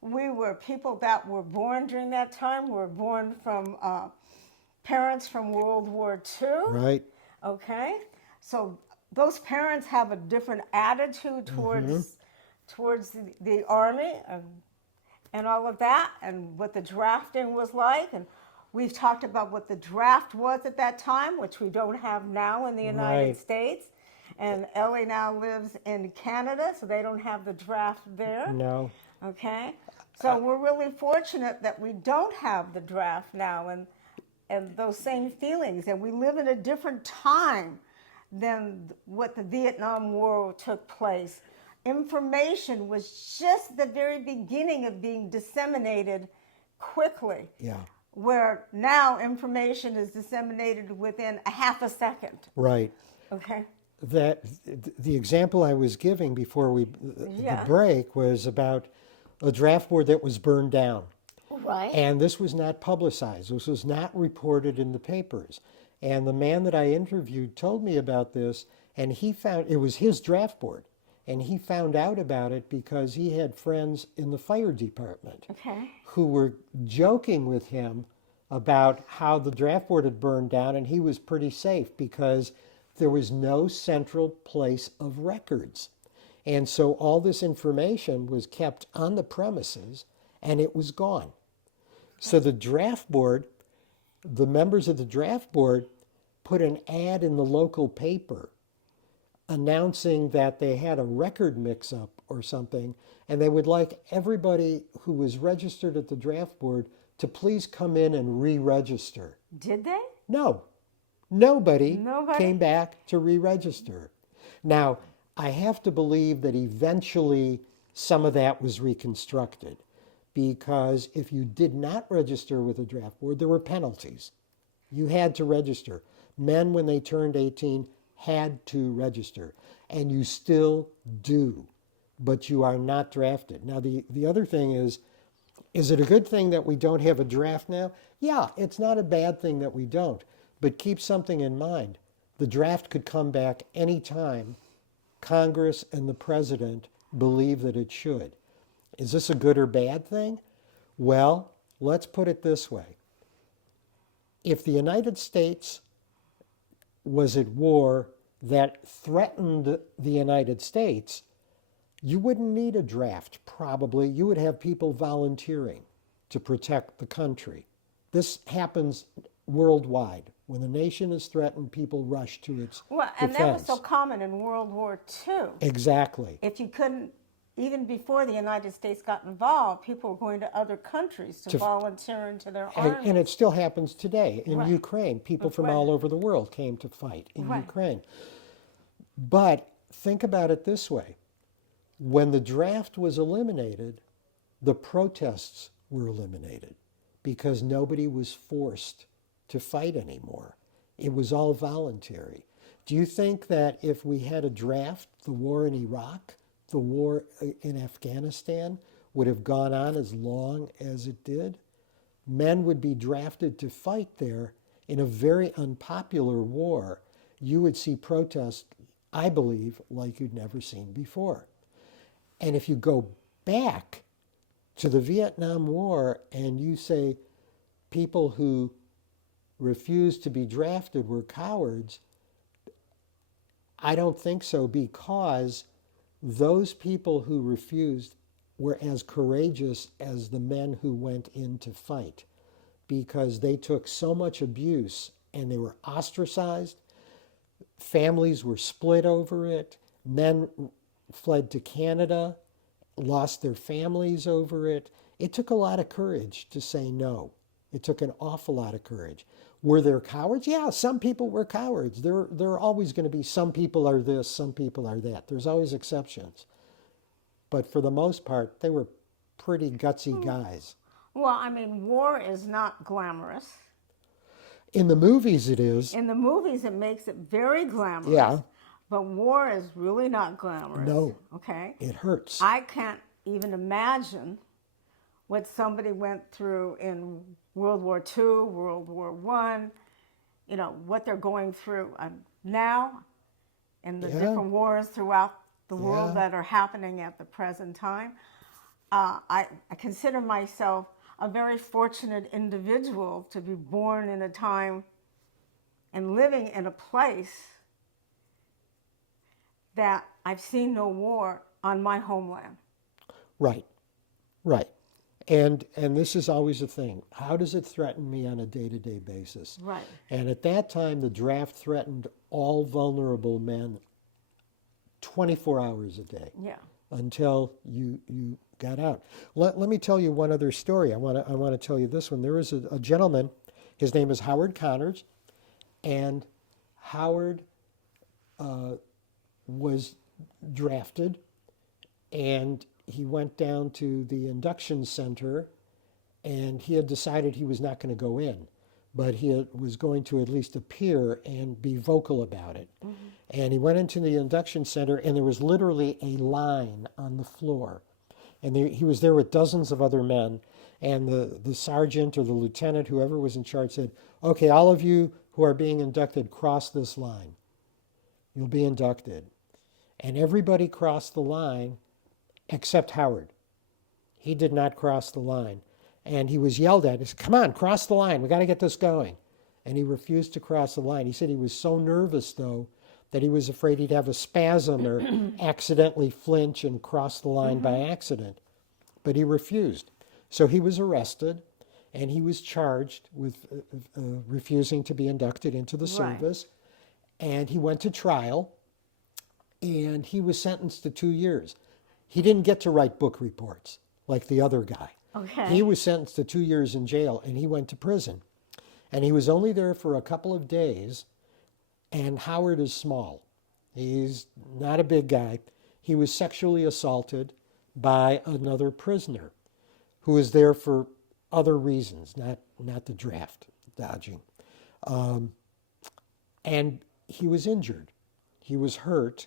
We were people that were born during that time were born from parents from World War II. Right. Okay, so those parents have a different attitude towards the army and all of that, and what the drafting was like. And we've talked about what the draft was at that time, which we don't have now in the United Right. States. And Ellie now lives in Canada, so they don't have the draft there. No. Okay, so we're really fortunate that we don't have the draft now, and those same feelings, and we live in a different time than what the Vietnam War took place. Information was just the very beginning of being disseminated quickly. Yeah. Where now information is disseminated within a half a second. Right. Okay. That the example I was giving before the break was about a draft board that was burned down. Right. And this was not publicized. This was not reported in the papers. And the man that I interviewed told me about this, and he found it was his draft board. And he found out about it because he had friends in the fire department who were joking with him about how the draft board had burned down, and he was pretty safe because there was no central place of records. And so all this information was kept on the premises, and it was gone. So the draft board, the members of the draft board put an ad in the local paper announcing that they had a record mix-up or something, and they would like everybody who was registered at the draft board to please come in and re-register. Did they? No. Nobody Nobody? came back to re-register. Now, I have to believe that eventually some of that was reconstructed, because if you did not register with a draft board, there were penalties. You had to register. Men, when they turned 18, had to register, and you still do, but you are not drafted. Now, the other thing is it a good thing that we don't have a draft now? Yeah, it's not a bad thing that we don't, but keep something in mind. The draft could come back anytime Congress and the president believe that it should. Is this a good or bad thing? Well, let's put it this way. If the United States was at war that threatened the United States, you wouldn't need a draft, probably. You would have people volunteering to protect the country. This happens worldwide. When a nation is threatened, people rush to its And defense. that was so common in World War II. Exactly. If you couldn't, even before the United States got involved, people were going to other countries to volunteer into their army. And it still happens today in Right. Ukraine. People from Right. all over the world came to fight in Right. Ukraine. But think about it this way. When the draft was eliminated, the protests were eliminated because nobody was forced to fight anymore. It was all voluntary. Do you think that if we had a draft, the war in Iraq, the war in Afghanistan would have gone on as long as it did? Men would be drafted to fight there in a very unpopular war. You would see protests, I believe, like you'd never seen before. And if you go back to the Vietnam War and you say people who refused to be drafted were cowards, I don't think so, because those people who refused were as courageous as the men who went in to fight, because they took so much abuse and they were ostracized. Families were split over it. Men fled to Canada, lost their families over it. It took a lot of courage to say no. It took an awful lot of courage. Were there cowards? Yeah, some people were cowards. There are always going to be some people are this, some people are that. There's always exceptions. But for the most part, they were pretty gutsy guys. Well, I mean, war is not glamorous. In the movies, it is. In the movies, it makes it very glamorous. Yeah. But war is really not glamorous. No. Okay. It hurts. I can't even imagine what somebody went through in World War II, World War I, you know, what they're going through now and the Yeah. different wars throughout the Yeah. world that are happening at the present time. I consider myself a very fortunate individual to be born in a time and living in a place that I've seen no war on my homeland. Right, right. And this is always a thing. How does it threaten me on a day-to-day basis? Right. And at that time, the draft threatened all vulnerable men 24 hours a day. Yeah. Until you got out. Let me tell you one other story. I want to tell you this one. There was a gentleman, his name is Howard Connors, and Howard was drafted, and he went down to the induction center, and he had decided he was not going to go in, but he was going to at least appear and be vocal about it. Mm-hmm. And he went into the induction center, and there was literally a line on the floor. And he was there with dozens of other men, and the sergeant or the lieutenant, whoever was in charge, said, okay, all of you who are being inducted, cross this line. You'll be inducted. And everybody crossed the line except Howard. He did not cross the line. And he was yelled at. He said, come on, cross the line. We got to get this going. And he refused to cross the line. He said he was so nervous, though, that he was afraid he'd have a spasm or accidentally flinch and cross the line by accident. But he refused. So he was arrested, and he was charged with refusing to be inducted into the service. And he went to trial, and he was sentenced to 2 years. He didn't get to write book reports like the other guy. Okay. He was sentenced to 2 years in jail, and he went to prison. And he was only there for a couple of days, and Howard is small. He's not a big guy. He was sexually assaulted by another prisoner who was there for other reasons, not the draft dodging. And he was injured. He was hurt.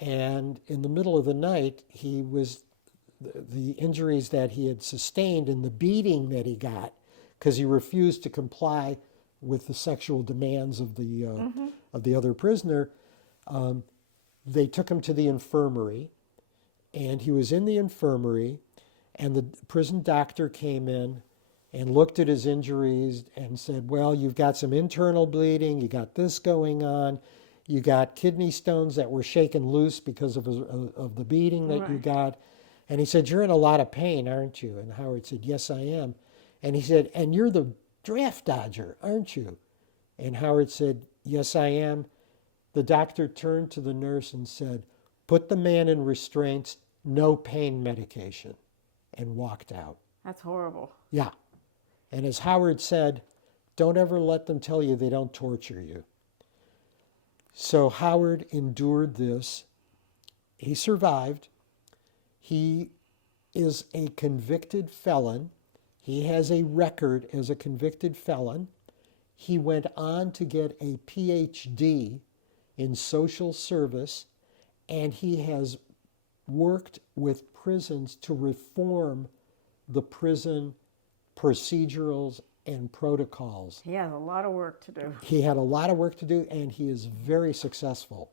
And in the middle of the night, the injuries that he had sustained and the beating that he got, because he refused to comply with the sexual demands of the other prisoner, they took him to the infirmary, and he was in the infirmary, and the prison doctor came in and looked at his injuries and said, well, you've got some internal bleeding, you got this going on, you got kidney stones that were shaken loose because of the beating that you got. And he said, you're in a lot of pain, aren't you? And Howard said, yes, I am. And he said, and you're the draft dodger, aren't you? And Howard said, yes, I am. The doctor turned to the nurse and said, put the man in restraints, no pain medication, and walked out. That's horrible. Yeah. And as Howard said, don't ever let them tell you they don't torture you. So Howard endured this. He survived. He is a convicted felon. He has a record as a convicted felon. He went on to get a PhD in social service, and he has worked with prisons to reform the prison procedurals and protocols. He has a lot of work to do. He had a lot of work to do, and he is very successful.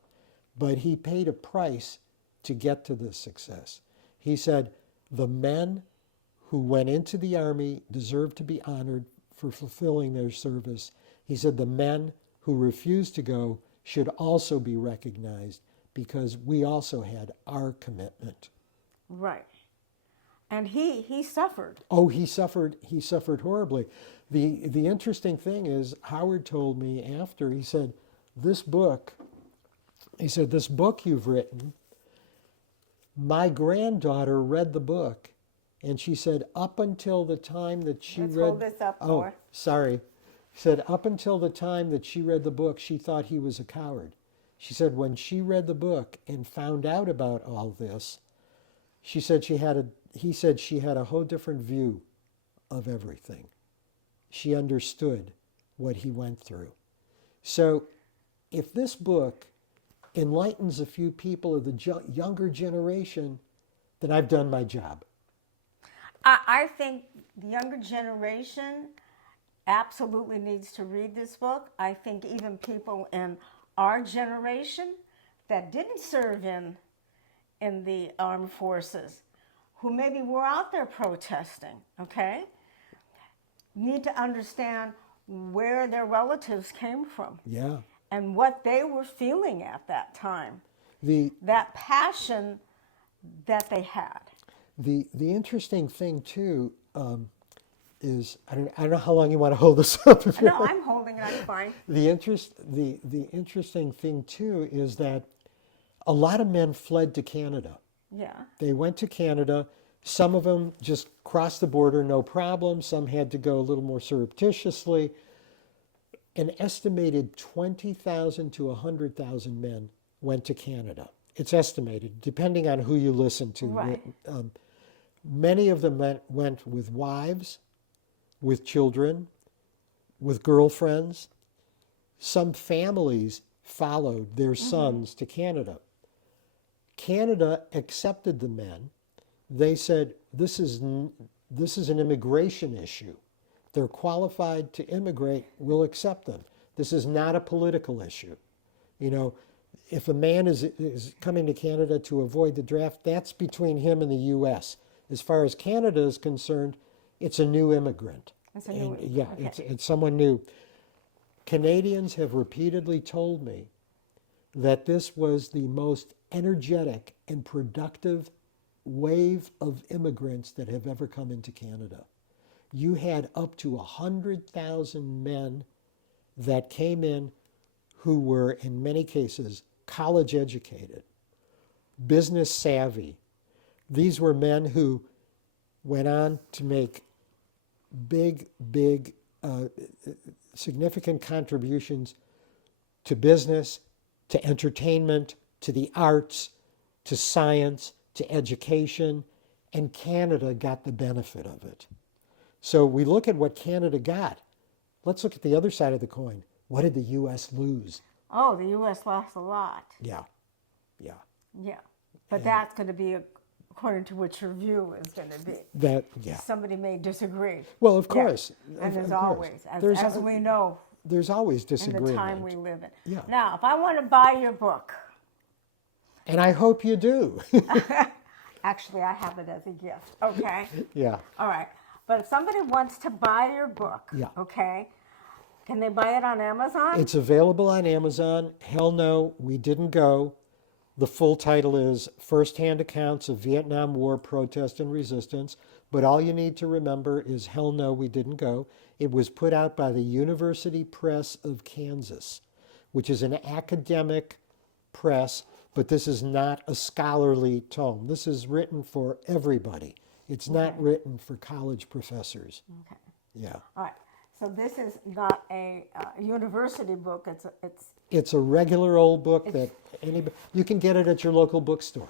But he paid a price to get to this success. He said, the men who went into the Army deserve to be honored for fulfilling their service. He said, the men who refused to go should also be recognized because we also had our commitment. Right. And he suffered. Oh, he suffered horribly. The interesting thing is, Howard told me after, he said, this book you've written, my granddaughter read the book And she said, up until the time that she Let's read... hold this up Oh, more. sorry. She said, up until the time that she read the book, she thought he was a coward. She said when she read the book and found out about all this, he said she had a whole different view of everything. She understood what he went through. So if this book enlightens a few people of the younger generation, then I've done my job. I think the younger generation absolutely needs to read this book. I think even people in our generation that didn't serve in the armed forces, who maybe were out there protesting, okay, need to understand where their relatives came from. Yeah. And what they were feeling at that time. The That passion that they had. the interesting thing too is I don't know how long you want to hold this up. No, I'm holding it, I'm fine. The interesting thing too is that a lot of men fled to Canada. Yeah. They went to Canada. Some of them just crossed the border, no problem. Some had to go a little more surreptitiously. An estimated 20,000 to 100,000 men went to Canada. It's estimated, depending on who you listen to. Right. Many of them went with wives, with children, with girlfriends. Some families followed their sons to Canada. Canada accepted the men. They said, this is an immigration issue. They're qualified to immigrate, we'll accept them. This is not a political issue. You know, if a man is coming to Canada to avoid the draft, that's between him and the U.S. As far as Canada is concerned, it's a new immigrant. It's a new Yeah, okay. it's someone new. Canadians have repeatedly told me that this was the most energetic and productive wave of immigrants that have ever come into Canada. You had up to 100,000 men that came in who were, in many cases, college educated, business savvy. These were men who went on to make big, significant contributions to business, to entertainment, to the arts, to science, to education, and Canada got the benefit of it. So we look at what Canada got. Let's look at the other side of the coin. What did the U.S. lose? Oh, the U.S. lost a lot. Yeah. Yeah. But that's going to be according to what your view is going to be. Yeah. Somebody may disagree. Well, of Yeah. course. And of there's course. always, as we know, There's always in disagreement. the time we live in. Yeah. Now, if I want to buy your book, And I hope you do. actually, I have it as a gift, okay? Yeah. All right. But if somebody wants to buy your book, Yeah. okay, can they buy it on Amazon? It's available on Amazon. Hell No, We Didn't Go. The full title is First-Hand Accounts of Vietnam War Protest and Resistance. But all you need to remember is Hell No, We Didn't Go. It was put out by the University Press of Kansas, which is an academic press, but this is not a scholarly tome. This is written for everybody. It's not written for college professors. Okay. Yeah. All right. So this is not a university book. It's a regular old book that anybody, you can get it at your local bookstore.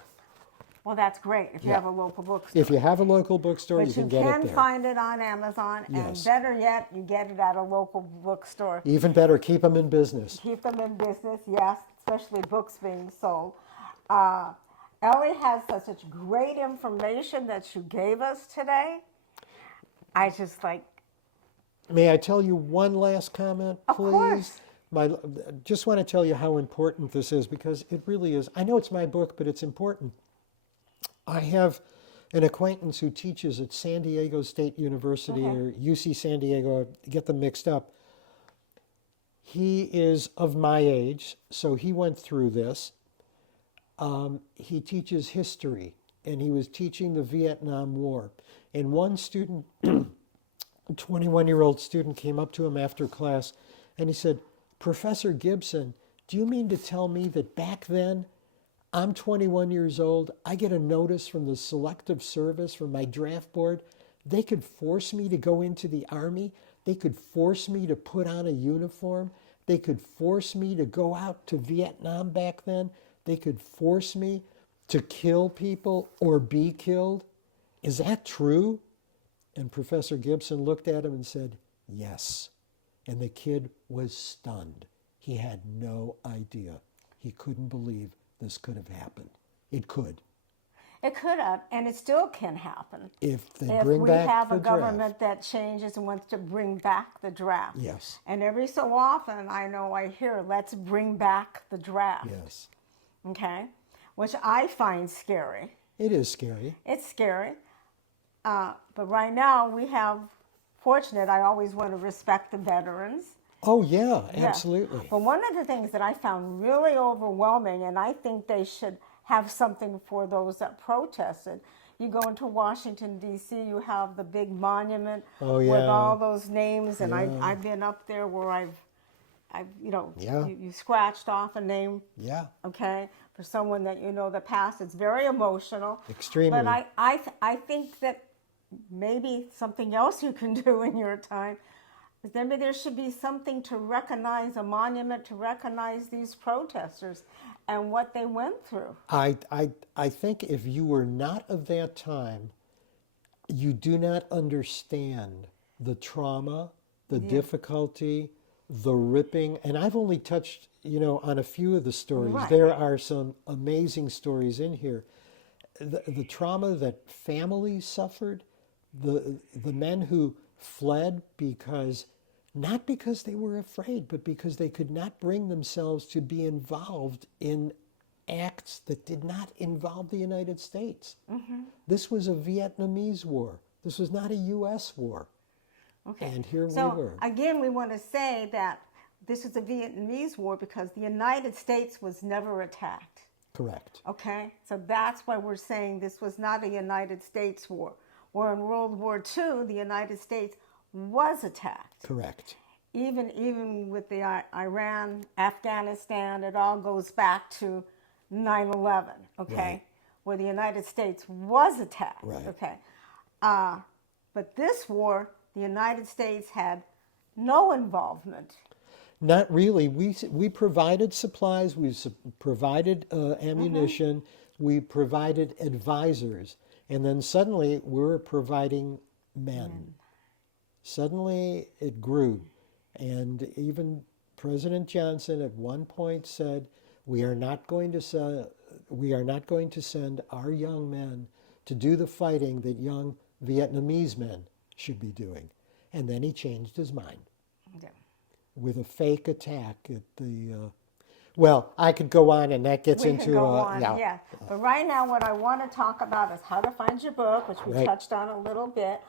Well, that's great if you Yeah. have a local bookstore. If you have a local bookstore, But you can get it there. find it on Amazon, Yes. and better yet, you get it at a local bookstore. Even better, keep them in business. Keep them in business, yes, especially books being sold. Ellie has such great information that you gave us today. I just like, May I tell you one last comment, Of please? course. Just want to tell you how important this is because it really is. I know it's my book, but it's important. I have an acquaintance who teaches at San Diego State University or UC San Diego, I get them mixed up. He is of my age, so he went through this. He teaches history, and he was teaching the Vietnam War. And one student, a 21-year-old student, came up to him after class, and he said, Professor Gibson, do you mean to tell me that back then I'm 21 years old. I get a notice from the Selective Service, from my draft board. They could force me to go into the Army. They could force me to put on a uniform. They could force me to go out to Vietnam back then. They could force me to kill people or be killed. Is that true? And Professor Gibson looked at him and said, yes. And the kid was stunned. He had no idea. He couldn't believe this could have happened. It could. It could have, and it still can happen. If they If bring we back have the a government draft. that changes and wants to bring back the draft. Yes. And every so often, I know I hear, let's bring back the draft. Yes. Okay? Which I find scary. It is scary. It's scary. But right now, we have, fortunate, I always want to respect the veterans. Oh, yeah, Yeah. absolutely. But one of the things that I found really overwhelming, and I think they should have something for those that protested. You go into Washington, D.C., you have the big monument Oh, with yeah. all those names, and Yeah. I've been up there where I've Yeah. you scratched off a name, Yeah, okay, for someone that you know that passed. It's very emotional. extremely. But I think that maybe something else you can do in your time is maybe there should be something to recognize, a monument to recognize these protesters and what they went through. I think if you were not of that time, you do not understand the trauma, the difficulty, the ripping. And I've only touched, on a few of the stories. Right. There are some amazing stories in here. The trauma that families suffered, the men who fled not because they were afraid, but because they could not bring themselves to be involved in acts that did not involve the United States. Mm-hmm. This was a Vietnamese war. This was not a U.S. war. Okay. And here we So were. again, we want to say that this is a Vietnamese war because the United States was never attacked. Correct. Okay, so that's why we're saying this was not a United States war. Where in World War II, the United States was attacked. Correct. Even with the Iran, Afghanistan, it all goes back to 9/11. Okay, Right. where the United States was attacked. Right. Okay, but this war, the United States had no involvement. Not really. We provided supplies. We provided ammunition. We provided advisors. And then suddenly we're providing men. Suddenly it grew. And even President Johnson at one point said, we are not going to send our young men to do the fighting that young Vietnamese men should be doing. And then he changed his mind Yeah. with a fake attack at the. Well, I could go on, and that gets We into can go on, yeah. yeah. But right now, what I want to talk about is how to find your book, which we Right. touched on a little bit.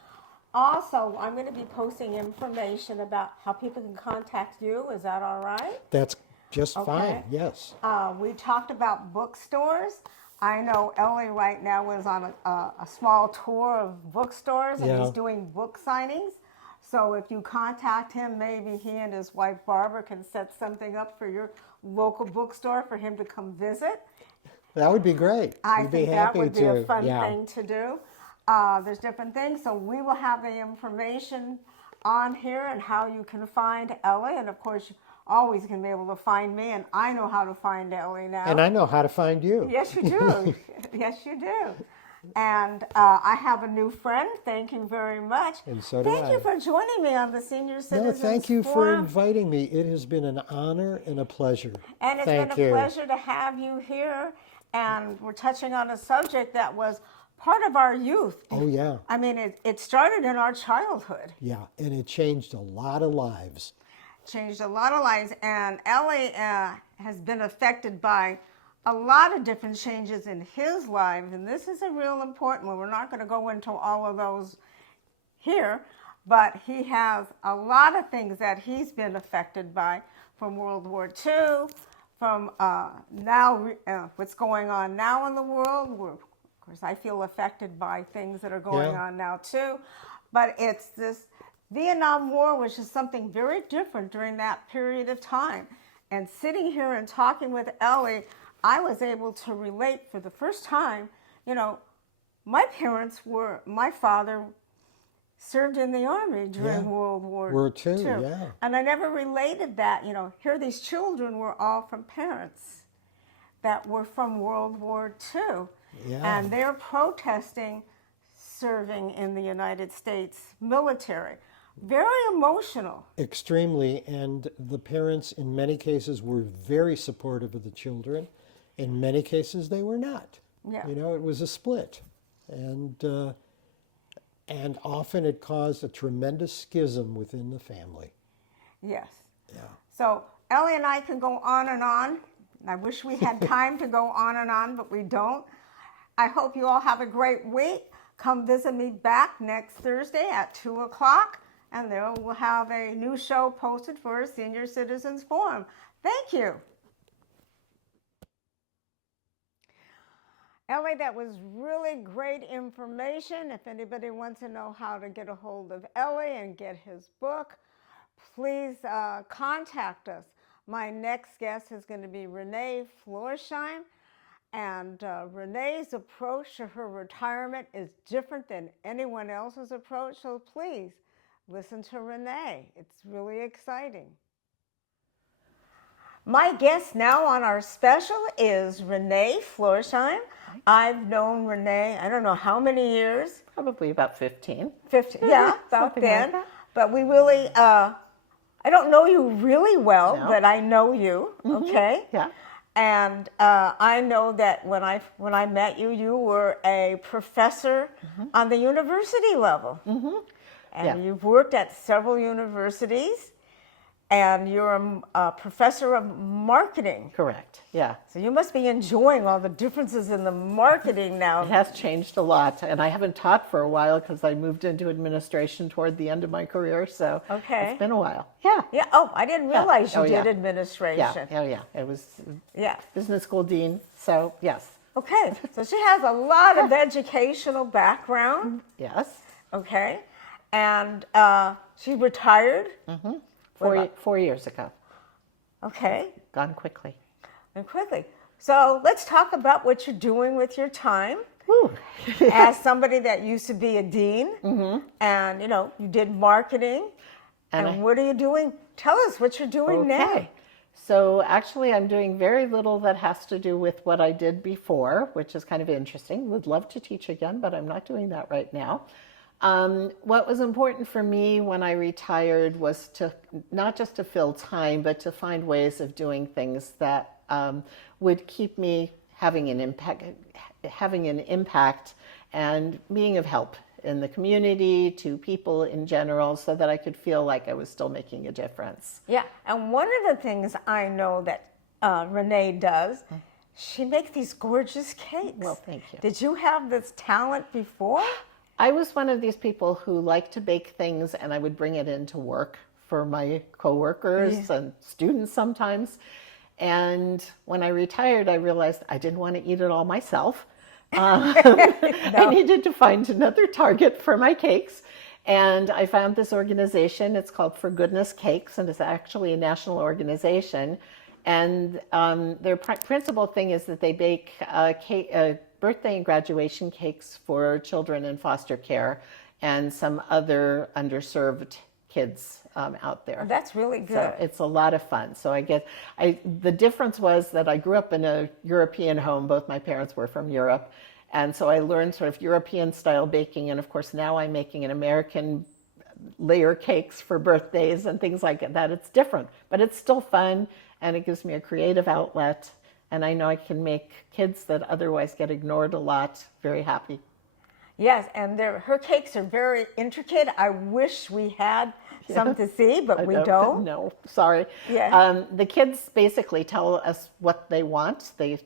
Also, I'm going to be posting information about how people can contact you. Is that all right? That's just Okay. fine. Yes. We talked about bookstores. I know Ellie right now is on a small tour of bookstores, and Yeah. he's doing book signings. So if you contact him, maybe he and his wife Barbara can set something up for your local bookstore for him to come visit. That would be great. I We'd think be that happy would be to. a fun yeah. thing to do. There's different things, so we will have the information on here and how you can find Ellie, and of course you always can be able to find me, and I know how to find Ellie now. And I know how to find you. Yes, you do. Yes, you do. And I have a new friend. Thank you very much. And so do Thank I. you for joining me on the Senior Citizens No, thank you for Forum. inviting me. It has been an honor and a pleasure. And it's Thank been a you. pleasure to have you here. And we're touching on a subject that was part of our youth. Oh, yeah. I mean, it started in our childhood, Yeah, and it changed a lot of lives. changed a lot of lives. And Ellie has been affected by a lot of different changes in his life. And this is a real important one. We're not going to go into all of those here, but he has a lot of things that he's been affected by from World War II, from what's going on now in the world. Of course, I feel affected by things that are going Yeah. on now too. But it's this Vietnam War, which is something very different during that period of time. And sitting here and talking with Ellie I was able to relate for the first time. You know, my father served in the Army during Yeah. World War War II, II. yeah. And I never related that, here these children were all from parents that were from World War II. Yeah. And they're protesting serving in the United States military. Very emotional. Extremely, and the parents in many cases were very supportive of the children. In many cases, they were not. Yeah. It was a split, and often it caused a tremendous schism within the family. Yes. Yeah. So Ellie and I can go on and on. I wish we had time to go on and on, but we don't. I hope you all have a great week. Come visit me back next Thursday at 2 o'clock, and there we'll have a new show posted for Senior Citizens Forum. Thank you. Ellie, that was really great information. If anybody wants to know how to get a hold of Ellie and get his book, please contact us. My next guest is going to be Renee Florsheim. And Renee's approach to her retirement is different than anyone else's approach. So please listen to Renee. It's really exciting. My guest now on our special is Renee Florsheim. I've known Renee, I don't know how many years. Probably about 15. 15, yeah, about Something then. like that. But we really, I don't know you really well, No. but I know you, okay? Yeah. And I know that when I met you, you were a professor on the university level. And Yeah. you've worked at several universities, and you're a professor of marketing. Correct. Yeah. So you must be enjoying all the differences in the marketing now. It has changed a lot, and I haven't taught for a while because I moved into administration toward the end of my career. So Okay. it's been a while. Yeah. Yeah. Oh, I didn't realize you Oh, did yeah. administration. Yeah. Oh, yeah. It was Yeah. business school dean. So yes. Okay. So she has a lot of educational background. Yes. Okay. And she retired. 4 years ago. Okay. Gone quickly. And quickly. So let's talk about what you're doing with your time. Whew. As somebody that used to be a dean, and you did marketing, and what are you doing? Tell us what you're doing now. Okay. So actually, I'm doing very little that has to do with what I did before, which is kind of interesting. Would love to teach again, but I'm not doing that right now. What was important for me when I retired was to not just to fill time, but to find ways of doing things that would keep me having an impact and being of help in the community, to people in general, so that I could feel like I was still making a difference. Yeah, and one of the things I know that Renee does, she makes these gorgeous cakes. Well, thank you. Did you have this talent before? I was one of these people who liked to bake things, and I would bring it into work for my coworkers and students sometimes. And when I retired, I realized I didn't want to eat it all myself. I needed to find another target for my cakes. And I found this organization. It's called For Goodness Cakes, and it's actually a national organization. And their principal thing is that they bake birthday and graduation cakes for children in foster care and some other underserved kids out there. That's really good. So it's a lot of fun. So the difference was that I grew up in a European home. Both my parents were from Europe. And so I learned sort of European style baking. And of course, now I'm making an American layer cakes for birthdays and things like that. It's different, but it's still fun. And it gives me a creative outlet. And I know I can make kids that otherwise get ignored a lot very happy. Yes, and her cakes are very intricate. I wish we had some to see, but we don't. No, sorry. Yeah. The kids basically tell us what they want. They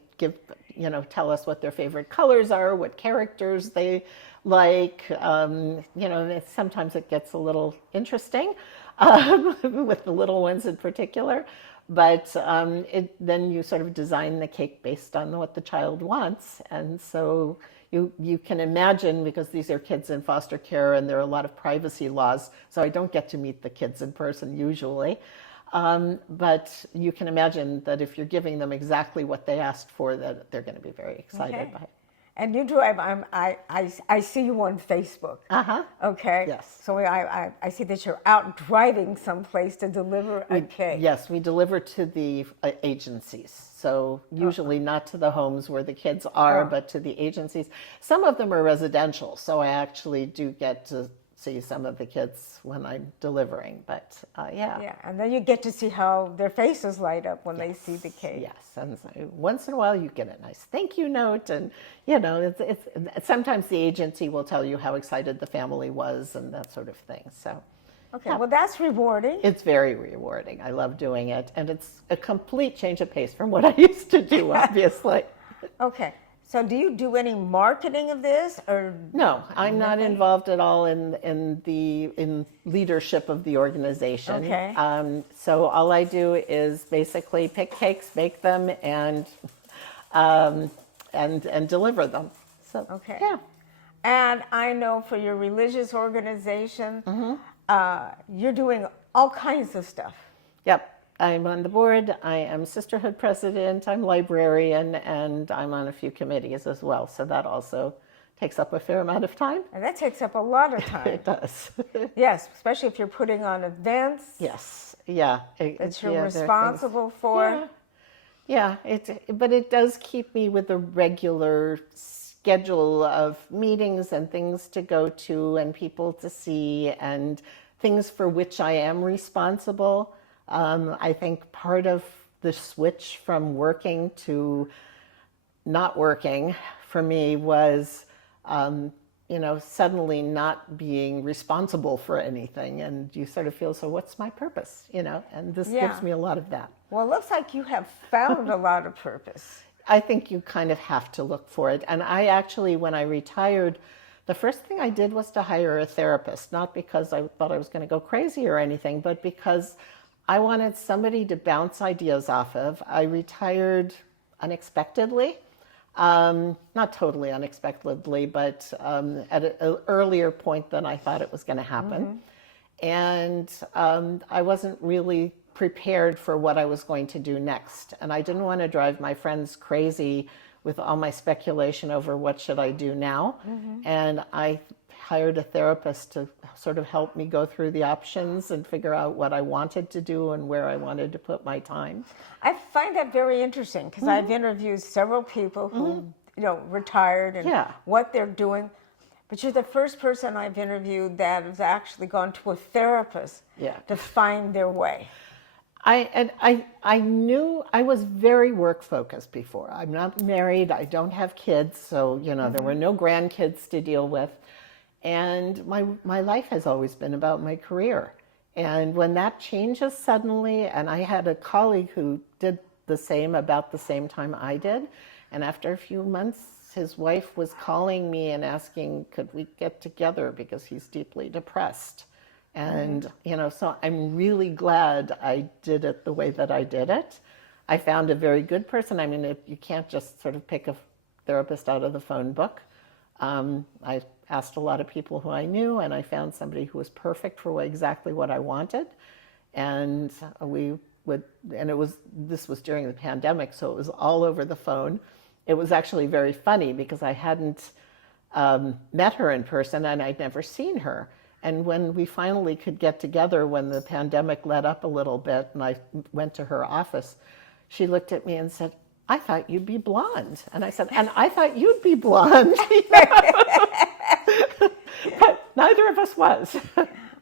tell us what their favorite colors are, what characters they like. Sometimes it gets a little interesting with the little ones in particular. But then you sort of design the cake based on what the child wants. And so you can imagine, because these are kids in foster care and there are a lot of privacy laws, so I don't get to meet the kids in person usually. But you can imagine that if you're giving them exactly what they asked for, that they're going to be very excited by it. And you drive. I see you on Facebook. Okay. Yes. So I see that you're out driving someplace to deliver a cake. Yes, we deliver to the agencies. So usually not to the homes where the kids are, but to the agencies. Some of them are residential, so I actually do get to see some of the kids when I'm delivering. But yeah. Yeah, and then you get to see how their faces light up when they see the cake. Yes, and so once in a while you get a nice thank you note, and you know, it's sometimes the agency will tell you how excited the family was and that sort of thing. So. Okay, well, that's rewarding. It's very rewarding. I love doing it, and it's a complete change of pace from what I used to do, obviously. Okay, so do you do any marketing of this, or No, I'm not involved at all in leadership of the organization. Okay. So all I do is basically pick cakes, bake them, and deliver them. So Okay. yeah. And I know for your religious organization, you're doing all kinds of stuff. Yep. I'm on the board. I am sisterhood president. I'm librarian, and I'm on a few committees as well. So that also takes up a fair amount of time. And that takes up a lot of time. It does. Yes, especially if you're putting on events Yes. Yeah. that you're there are things- responsible for. Yeah. But it does keep me with a regular schedule of meetings and things to go to and people to see and things for which I am responsible. I think part of the switch from working to not working for me was, suddenly not being responsible for anything. And you sort of feel, so what's my purpose? And this gives me a lot of that. Well, it looks like you have found a lot of purpose. I think you kind of have to look for it. And I actually, when I retired, the first thing I did was to hire a therapist, not because I thought I was going to go crazy or anything, but because I wanted somebody to bounce ideas off of. I retired unexpectedly, not totally unexpectedly, but at an earlier point than I thought it was going to happen. And I wasn't really prepared for what I was going to do next. And I didn't want to drive my friends crazy with all my speculation over what should I do now. And I hired a therapist to sort of help me go through the options and figure out what I wanted to do and where I wanted to put my time. I find that very interesting because I've interviewed several people who, retired and what they're doing. But you're the first person I've interviewed that has actually gone to a therapist to find their way. I knew I was very work focused before. I'm not married. I don't have kids. So, there were no grandkids to deal with. And my life has always been about my career. And when that changes suddenly, and I had a colleague who did the same about the same time I did. And after a few months, his wife was calling me and asking, could we get together because he's deeply depressed. And, so I'm really glad I did it the way that I did it. I found a very good person. I mean, you can't just sort of pick a therapist out of the phone book. I asked a lot of people who I knew, and I found somebody who was perfect for exactly what I wanted. And this was during the pandemic, so it was all over the phone. It was actually very funny because I hadn't met her in person and I'd never seen her. And when we finally could get together, when the pandemic let up a little bit and I went to her office, she looked at me and said, I thought you'd be blonde. And I said, and I thought you'd be blonde. But neither of us was.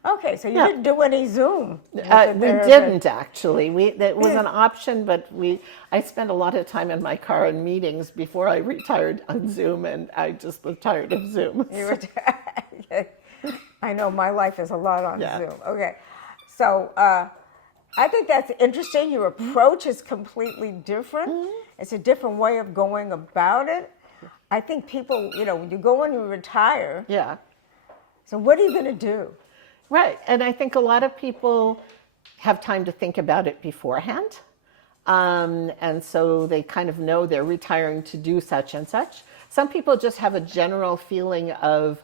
Okay, so you didn't do any Zoom. We didn't actually. That was an option, but I spent a lot of time in my car in meetings before I retired on Zoom, and I just was tired of Zoom. I know my life is a lot on Zoom. Okay, so I think that's interesting. Your approach is completely different. It's a different way of going about it. I think people, when you go and you retire. Yeah. So what are you going to do? Right, and I think a lot of people have time to think about it beforehand. And so they kind of know they're retiring to do such and such. Some people just have a general feeling of,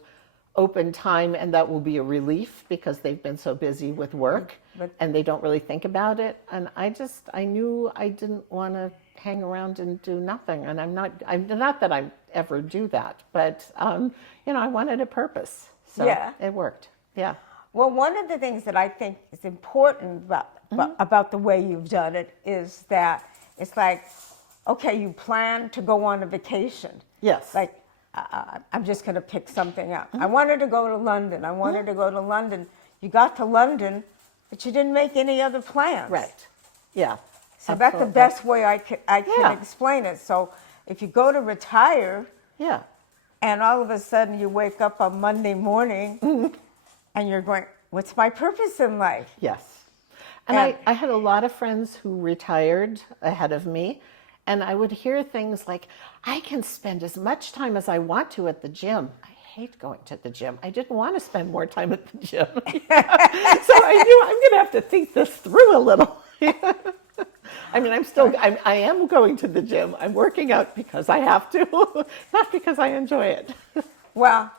open time, and that will be a relief because they've been so busy with work and they don't really think about it. And I knew I didn't want to hang around and do nothing. And I'm not that I ever do that, but I wanted a purpose. So it worked. Yeah. Well, one of the things that I think is important about the way you've done it is that it's like, okay, you plan to go on a vacation. Yes. Like, I'm just going to pick something up. I wanted to go to London. I wanted to go to London. You got to London, but you didn't make any other plans. Right. Yeah. So that's the best way I can explain it. So if you go to retire, and all of a sudden you wake up on Monday morning, and you're going, what's my purpose in life? Yes. And I had a lot of friends who retired ahead of me, and I would hear things like, I can spend as much time as I want to at the gym. I hate going to the gym. I didn't want to spend more time at the gym. So I knew I'm going to have to think this through a little. I mean, I am going to the gym. I'm working out because I have to, not because I enjoy it. Well,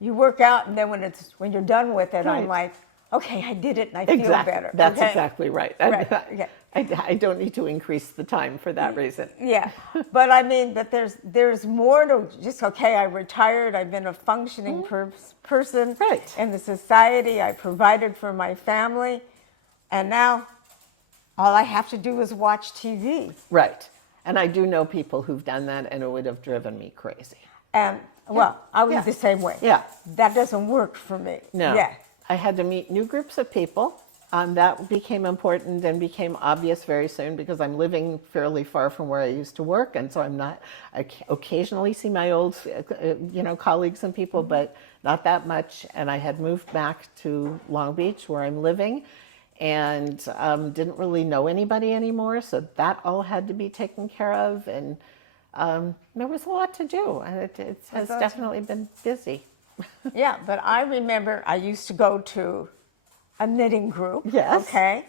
you work out, and then when you're done with it, I'm like, okay, I did it, and I feel better. That's exactly right. Right. I don't need to increase the time for that reason. Yeah, but I mean that there's more to just, okay, I retired, I've been a functioning person in the society, I provided for my family, and now all I have to do is watch TV. Right. And I do know people who've done that, and it would have driven me crazy. And, well, I was the same way. Yeah. That doesn't work for me. No. Yeah. I had to meet new groups of people. That became important and became obvious very soon because I'm living fairly far from where I used to work, and so I occasionally see my old, colleagues and people, but not that much. And I had moved back to Long Beach, where I'm living, and didn't really know anybody anymore, so that all had to be taken care of, and there was a lot to do, and it has definitely been busy. Yeah, but I remember I used to go to a knitting group. Yes. Okay.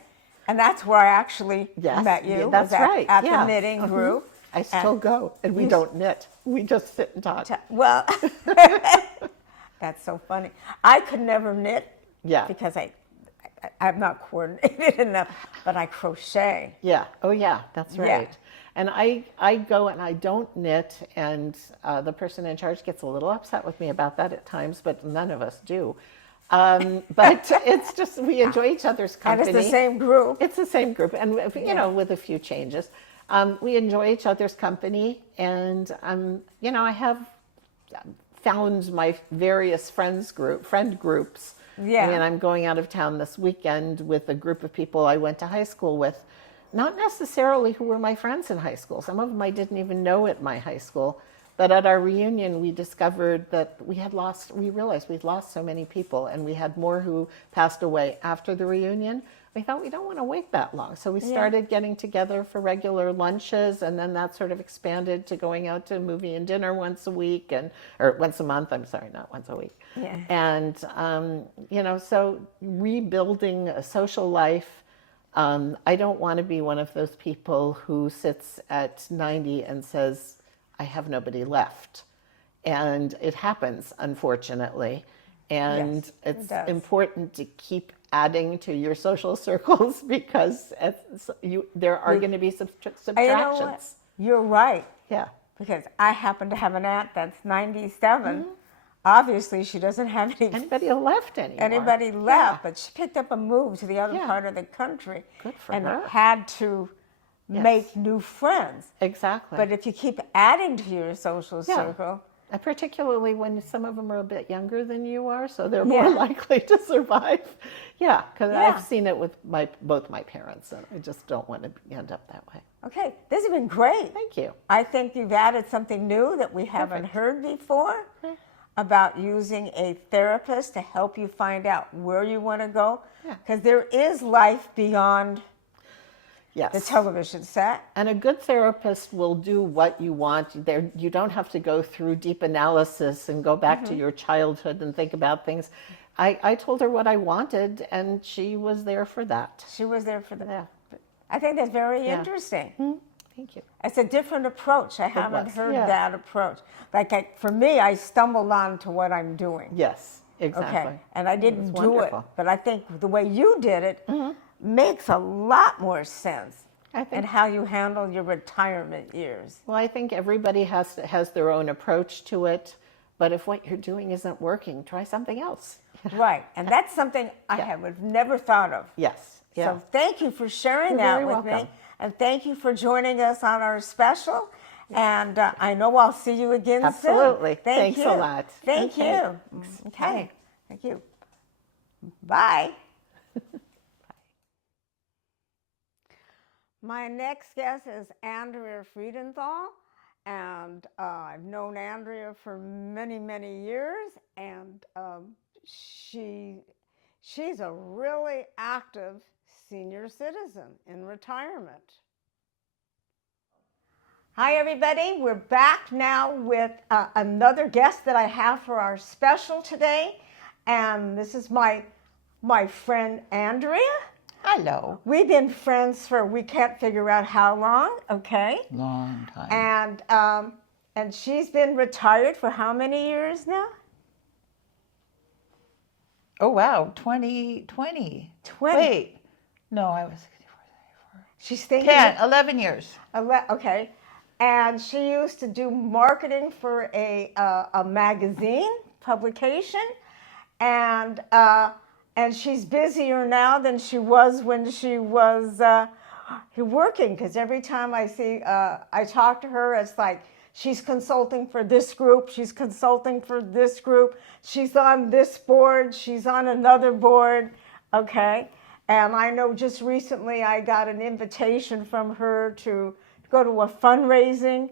And that's where I actually met you. That's right. At the knitting group. I still go, and we don't knit. We just sit and talk. Well, that's so funny. I could never knit because I'm not coordinated enough, but I crochet. Yeah. Oh, yeah. That's right. Yeah. And I go and I don't knit, and the person in charge gets a little upset with me about that at times, but none of us do. But it's just, we enjoy each other's company. And it's the same group. It's the same group, and with a few changes. We enjoy each other's company, and I have found my various friend groups. Yeah. I mean, I'm going out of town this weekend with a group of people I went to high school with, not necessarily who were my friends in high school. Some of them I didn't even know at my high school. But at our reunion, we discovered that we realized we'd lost so many people, and we had more who passed away after the reunion. We thought we don't want to wait that long. So we started getting together for regular lunches, and then that sort of expanded to going out to a movie and dinner once a week, or once a month, I'm sorry, not once a week. Yeah. And, so rebuilding a social life. I don't want to be one of those people who sits at 90 and says, I have nobody left. And it happens, unfortunately. And it's important to keep adding to your social circles because there are going to be subtractions. You know what? You're right. Yeah. Because I happen to have an aunt that's 97. Mm-hmm. Obviously, she doesn't have anybody left anymore. But she picked up a move to the other part of the country. Good for her. And had to make new friends. Exactly. But if you keep adding to your social circle. And particularly when some of them are a bit younger than you are, so they're more likely to survive. Yeah, because I've seen it with both my parents, and I just don't want to end up that way. Okay, this has been great. Thank you. I think you've added something new that we haven't heard before about using a therapist to help you find out where you want to go. Because there is life beyond the television set. And a good therapist will do what you want. You don't have to go through deep analysis and go back to your childhood and think about things. I told her what I wanted, and she was there for that. She was there for that. I think that's very interesting. Thank you. It's a different approach. I haven't heard Yeah. that approach. Like for me, I stumbled onto what I'm doing. Yes, exactly. Okay, and I didn't do it, wonderful. but I think the way you did it makes a lot more sense. I think- and how you handle your retirement years. Well, I think everybody has their own approach to it, but if what you're doing isn't working, try something else. Right, and that's something I have never thought of. Yes. Yeah. So thank you for sharing You're that very with me, welcome. and thank you for joining us on our special. And I know I'll see you again soon. Absolutely. Thank Thanks you. a lot. Thank Okay. you. Okay. Thank you. Bye. My next guest is Andrea Friedenthal, and I've known Andrea for many, many years, and she's a really active senior citizen in retirement. Hi, everybody. We're back now with another guest that I have for our special today, and this is my friend Andrea. Hello. We've been friends for we can't figure out how long. Okay. Long time. And she's been retired for how many years now? Oh, wow. 2020. 20. Wait. No, I was 64. She's thinking. 11 years. Okay. And she used to do marketing for a magazine publication, and she's busier now than she was when she was working. Because every time I talk to her, it's like she's consulting for this group, she's consulting for this group, she's on this board, she's on another board. Okay, and I know just recently I got an invitation from her to go to a fundraising,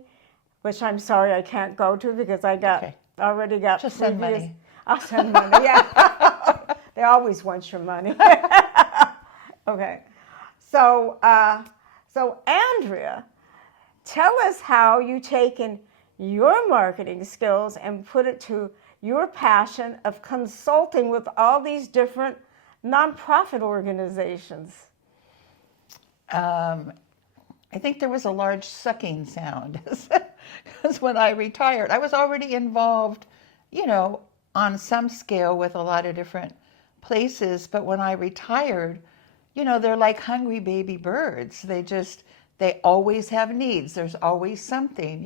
which I'm sorry I can't go to because I already got Just send money. I'll send money, yeah. They always want your money. Okay. So Andrea, tell us how you taken your marketing skills and put it to your passion of consulting with all these different nonprofit organizations. I think there was a large sucking sound because when I retired, I was already involved, on some scale with a lot of different places. But when I retired, they're like hungry baby birds. They always have needs. There's always something,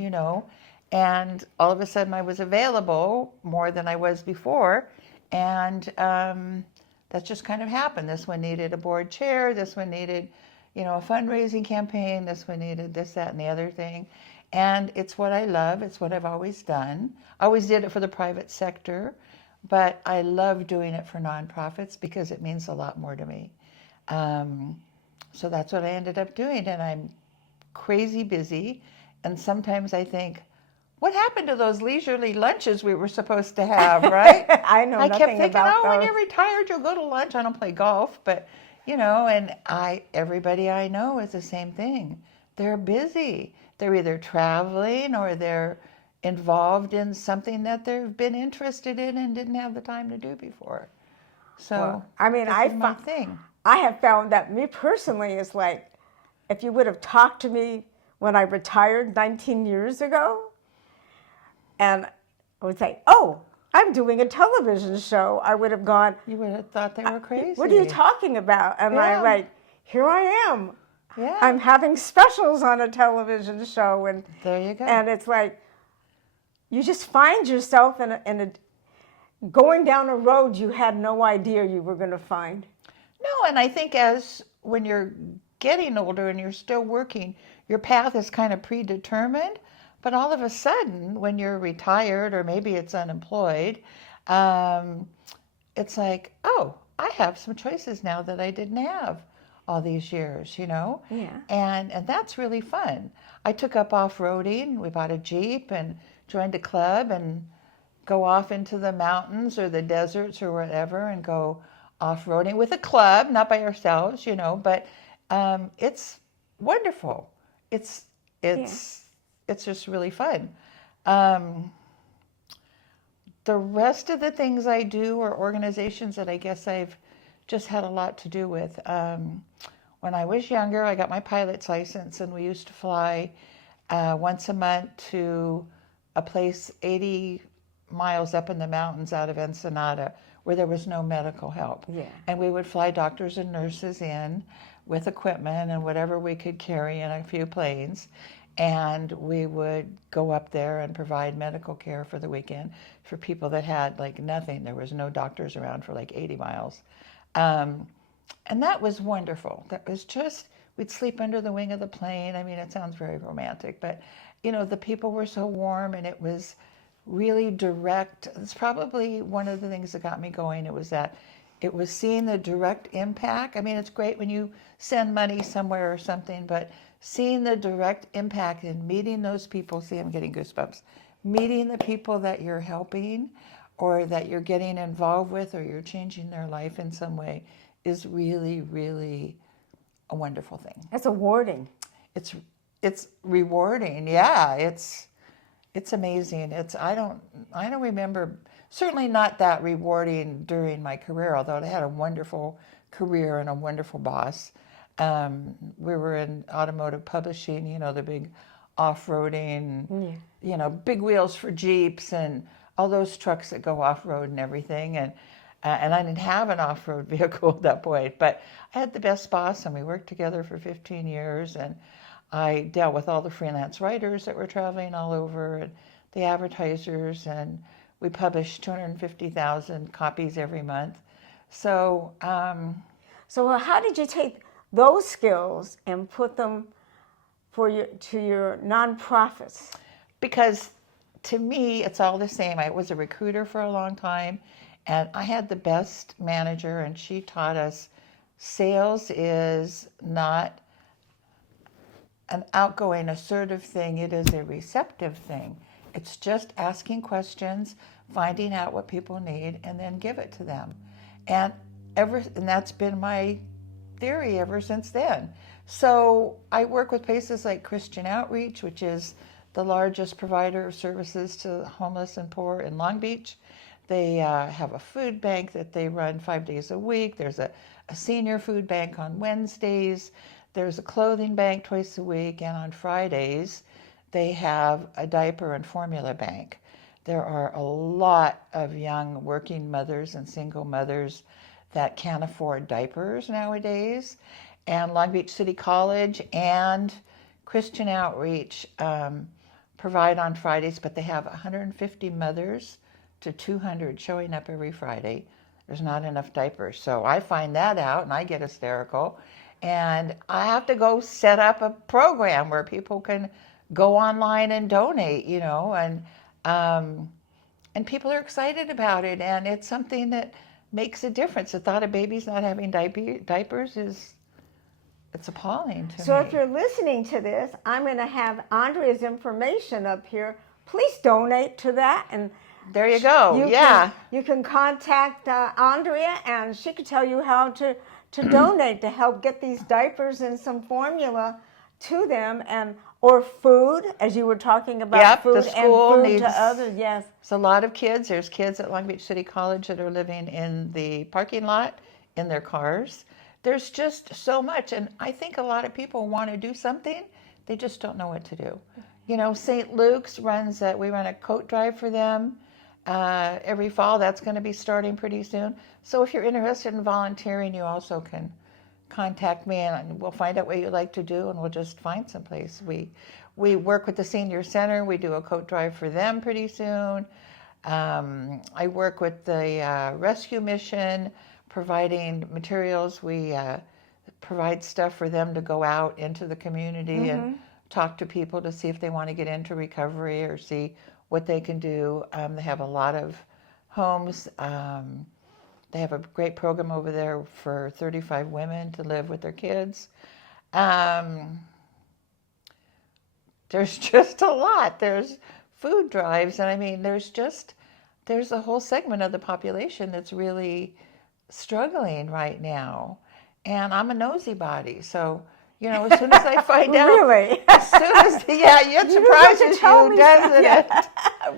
and all of a sudden I was available more than I was before. And that just kind of happened. This one needed a board chair. This one needed, a fundraising campaign. This one needed this, that, and the other thing. And it's what I love. It's what I've always done. I always did it for the private sector, but I love doing it for nonprofits because it means a lot more to me. So that's what I ended up doing, and I'm crazy busy. And sometimes I think, what happened to those leisurely lunches we were supposed to have, right? I know I nothing kept thinking, about when those. you're retired, you'll go to lunch. I don't play golf, but and everybody I know is the same thing. They're busy. They're either traveling or they're involved in something that they've been interested in and didn't have the time to do before. So, this is my thing. I have found that me personally is like, if you would have talked to me when I retired 19 years ago, and I would say, oh, I'm doing a television show, I would have gone, You would have thought they were crazy. what are you talking about? And I'm like, here I am. Yeah. I'm having specials on a television show. And There you go. And it's like, you just find yourself going down a road you had no idea you were going to find. No, and I think when you're getting older and you're still working, your path is kind of predetermined. But all of a sudden, when you're retired or maybe it's unemployed, it's like, oh, I have some choices now that I didn't have all these years, Yeah. And that's really fun. I took up off-roading. We bought a Jeep and joined a club and go off into the mountains or the deserts or whatever and go off-roading with a club, not by ourselves, but it's wonderful. It's just really fun. The rest of the things I do are organizations that I guess I've just had a lot to do with. when I was younger, I got my pilot's license, and we used to fly once a month to a place 80 miles up in the mountains out of Ensenada where there was no medical help. Yeah. And we would fly doctors and nurses in with equipment and whatever we could carry in a few planes. And we would go up there and provide medical care for the weekend for people that had like nothing. There was no doctors around for like 80 miles. And that was wonderful. That was just, we'd sleep under the wing of the plane. I mean, it sounds very romantic, but you know, the people were so warm, and it was really direct. It's probably one of the things that got me going. It was that it was seeing the direct impact. I mean, it's great when you send money somewhere or something, but seeing the direct impact and meeting those people, see, I'm getting goosebumps, meeting the people that you're helping or that you're getting involved with or you're changing their life in some way is really, really a wonderful thing. It's rewarding. It's rewarding. Yeah, it's amazing. I don't remember, certainly not that rewarding during my career, although I had a wonderful career and a wonderful boss. We were in automotive publishing, you know, the big off-roading, you know, big wheels for Jeeps and all those trucks that go off-road and everything. And I didn't have an off-road vehicle at that point, but I had the best boss, and we worked together for 15 years. And I dealt with all the freelance writers that were traveling all over, and the advertisers, and we published 250,000 copies every month. So, So how did you take those skills and put them to your nonprofits? because to me, it's all the same. I was a recruiter for a long time, and I had the best manager, and she taught us sales is not an outgoing, assertive thing. It is a receptive thing. It's just asking questions, finding out what people need, and then give it to them. And that's been my theory ever since then. So I work with places like Christian Outreach, which is the largest provider of services to the homeless and poor in Long Beach. They have a food bank that they run 5 days a week. There's a senior food bank on Wednesdays. There's a clothing bank twice a week, and on Fridays, they have a diaper and formula bank. There are a lot of young working mothers and single mothers that can't afford diapers nowadays. And Long Beach City College and Christian Outreach provide on Fridays, but they have 150 mothers to 200 showing up every Friday. There's not enough diapers. So I find that out, and I get hysterical. And I have to go set up a program where people can go online and donate, you know, and people are excited about it, and it's something that makes a difference. The thought of babies not having diapers it's appalling to me. So if you're listening to this, I'm going to have Andrea's information up here. Please donate to that, and there you go. You can contact Andrea, and she could tell you how to donate to help get these diapers and some formula to them, or food, as you were talking about. Yep, food the school and food needs, to others. Yes, it's a lot of kids. There's kids at Long Beach City College that are living in the parking lot in their cars. There's just so much, and I think a lot of people want to do something, they just don't know what to do. You know, St. Luke's we run a coat drive for them every fall. That's going to be starting pretty soon. So if you're interested in volunteering, you also can contact me, and we'll find out what you'd like to do, and we'll just find some place. We work with the senior center. We do a coat drive for them pretty soon. I work with the rescue mission, providing materials. We provide stuff for them to go out into the community and talk to people to see if they want to get into recovery or see what they can do. They have a lot of homes. They have a great program over there for 35 women to live with their kids. There's just a lot. There's food drives, and I mean, there's a whole segment of the population that's really struggling right now. And I'm a nosy body, so you know, as soon as I find out, really, as soon as it surprises you, doesn't it?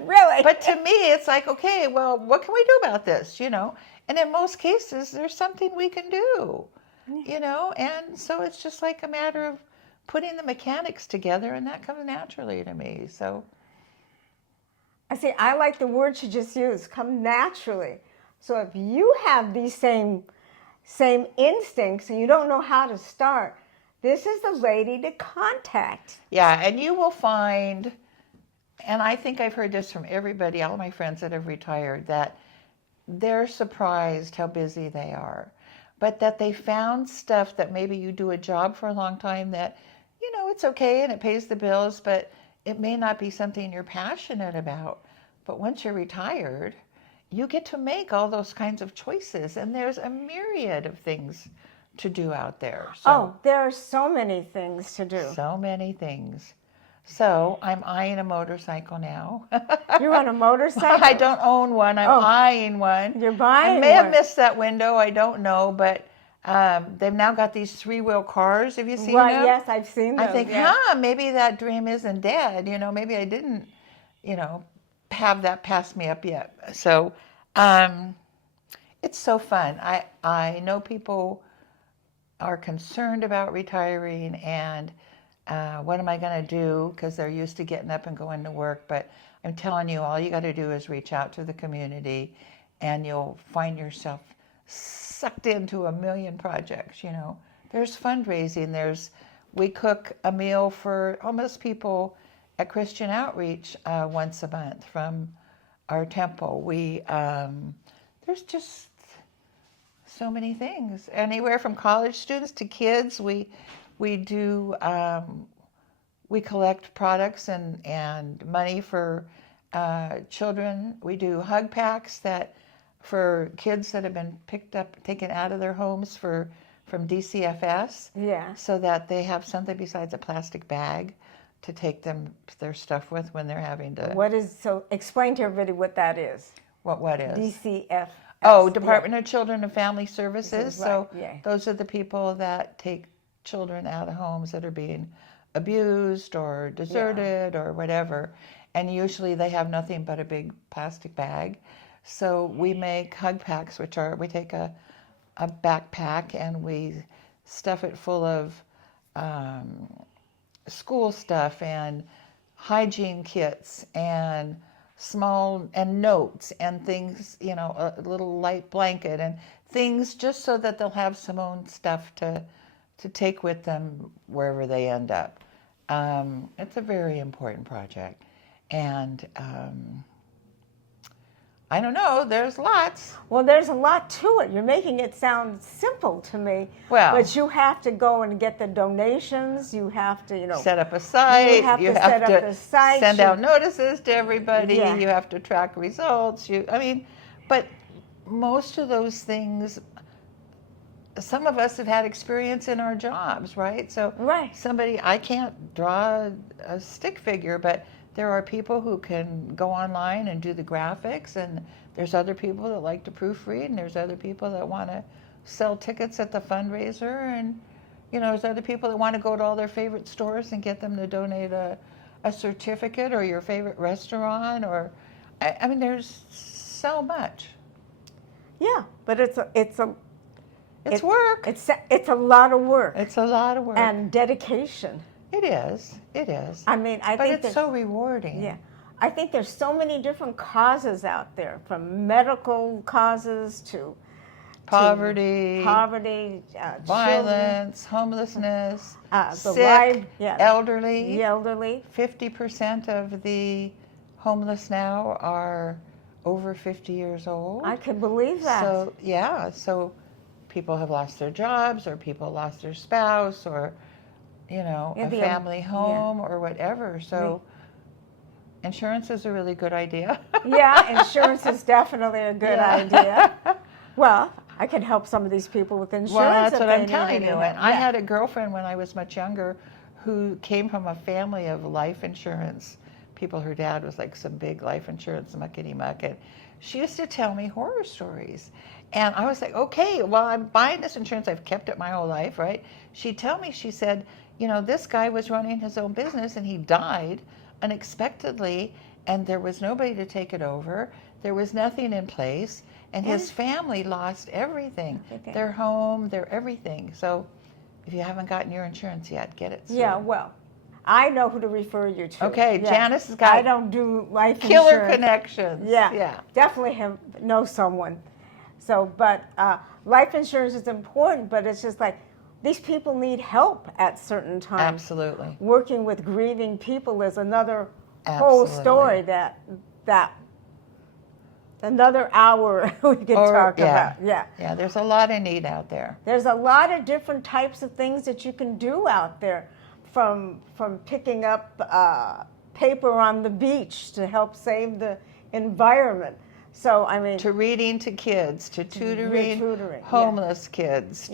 Really. But to me, it's like, okay, well, what can we do about this? You know, and in most cases, there's something we can do. you know, and so it's just like a matter of putting the mechanics together, and that comes naturally to me. So I see, I like the word you just used, come naturally. So if you have these same instincts and you don't know how to start, this is the lady to contact. yeah, and you will find, and I think I've heard this from everybody, all my friends that have retired, that they're surprised how busy they are, but that they found stuff that maybe you do a job for a long time that, you know, it's okay and it pays the bills, but it may not be something you're passionate about. But once you're retired, you get to make all those kinds of choices, and there's a myriad of things to do out there. So, Oh, there are so many things to do. so many things. So I'm eyeing a motorcycle now. You're on a motorcycle? I don't own one. I'm Oh. eyeing one. You're buying I may have one. missed that window. I don't know, but they've now got these three-wheel cars. Have you seen Right, them? yes, I've seen them. I think, yeah. maybe that dream isn't dead. You know, maybe I didn't, you know, have that pass me up yet. So it's so fun. I know people are concerned about retiring and what am I going to do? Because they're used to getting up and going to work. But I'm telling you, all you got to do is reach out to the community and you'll find yourself sucked into a million projects. You know, there's fundraising. We cook a meal for homeless people at Christian Outreach once a month from our temple. There's just so many things. Anywhere from college students to kids. We do, we collect products and money for children. We do hug packs for kids that have been picked up, taken out of their homes from DCFS. Yeah. So that they have something besides a plastic bag to take their stuff with when they're having to. So explain to everybody what that is. What is? DCF. Oh, Department of Children and Family Services. Right, So yeah. those are the people that take children out of homes that are being abused or deserted or whatever. And usually they have nothing but a big plastic bag. So we make hug packs, we take a backpack and we stuff it full of school stuff and hygiene kits and notes and things, you know, a little light blanket and things just so that they'll have some own stuff to take with them wherever they end up. It's a very important project. And I don't know, there's lots. Well, there's a lot to it. You're making it sound simple to me. Well, but you have to go and get the donations. You have to, you know, set up a site. You have to set up the site. Send out notices to everybody. Yeah. You have to track results. But most of those things, some of us have had experience in our jobs, right? So Right. I can't draw a stick figure, but there are people who can go online and do the graphics, and there's other people that like to proofread, and there's other people that want to sell tickets at the fundraiser, and you know, there's other people that want to go to all their favorite stores and get them to donate a certificate, or your favorite restaurant, or I mean, there's so much. Yeah, but it's work. It's a lot of work. It's a lot of work. And dedication. It is. I mean, I but think it's so rewarding. Yeah, I think there's so many different causes out there, from medical causes to poverty, children, violence, homelessness, the sick, elderly. The elderly. 50% of the homeless now are over 50 years old. I can believe that. So so people have lost their jobs, or people lost their spouse, or you know, a family home or whatever. So insurance is a really good idea. Yeah, insurance is definitely a good idea. Well, I can help some of these people with insurance. Well, that's what I'm need telling you. anything. And I had a girlfriend when I was much younger who came from a family of life insurance people. Her dad was like some big life insurance muckety muck. And she used to tell me horror stories. And I was like, okay, well, I'm buying this insurance. I've kept it my whole life, right? She'd tell me, she said, you know, this guy was running his own business and he died unexpectedly, and there was nobody to take it over. There was nothing in place. and his family lost everything. Their home, their everything. So if you haven't gotten your insurance yet, get it soon. Yeah, well, I know who to refer you to. Okay, Yeah. Janice has got I don't do life killer insurance. connections. Yeah, definitely know someone. So, but life insurance is important, but it's just like these people need help at certain times. Absolutely. Working with grieving people is another whole story that another hour we could talk about. Yeah. Yeah, there's a lot of need out there. There's a lot of different types of things that you can do out there, from picking up paper on the beach to help save the environment. So, I mean, To reading to kids, to tutoring homeless kids,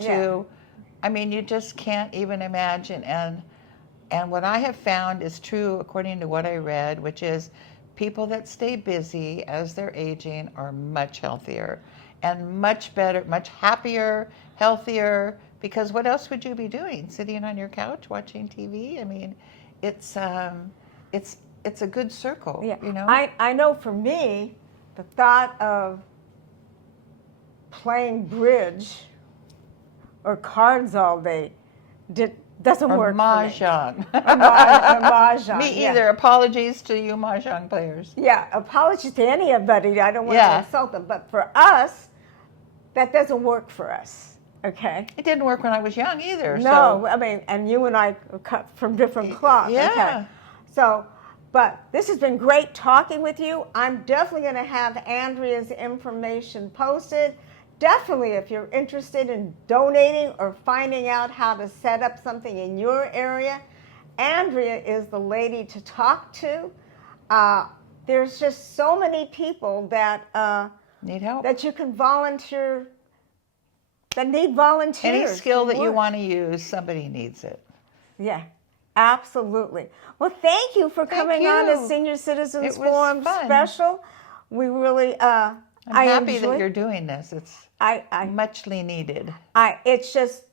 I mean, you just can't even imagine. And what I have found is true according to what I read, which is people that stay busy as they're aging are much healthier and much better, much happier, healthier, because what else would you be doing? Sitting on your couch watching TV? I mean, it's a good circle, you know? I know for me, the thought of playing bridge or cards all day doesn't or work mahjong. for me. Mahjong. Me either. Apologies to you mahjong players. Yeah, apologies to anybody. I don't want to insult them. But for us, that doesn't work for us. Okay? It didn't work when I was young either. No, So. I mean, and you and I are cut from different cloths. Yeah. Okay? So, but this has been great talking with you. I'm definitely going to have Andrea's information posted. Definitely, if you're interested in donating or finding out how to set up something in your area, Andrea is the lady to talk to. There's just so many people that Need help. that you can volunteer, that need volunteers. Any skill that you work. want to use, somebody needs it. Yeah, absolutely. Well, thank you for coming on you. a Senior Citizens It was Forum fun. special. We really, I'm happy enjoyed- that you're doing this. It's I muchly needed. it's just,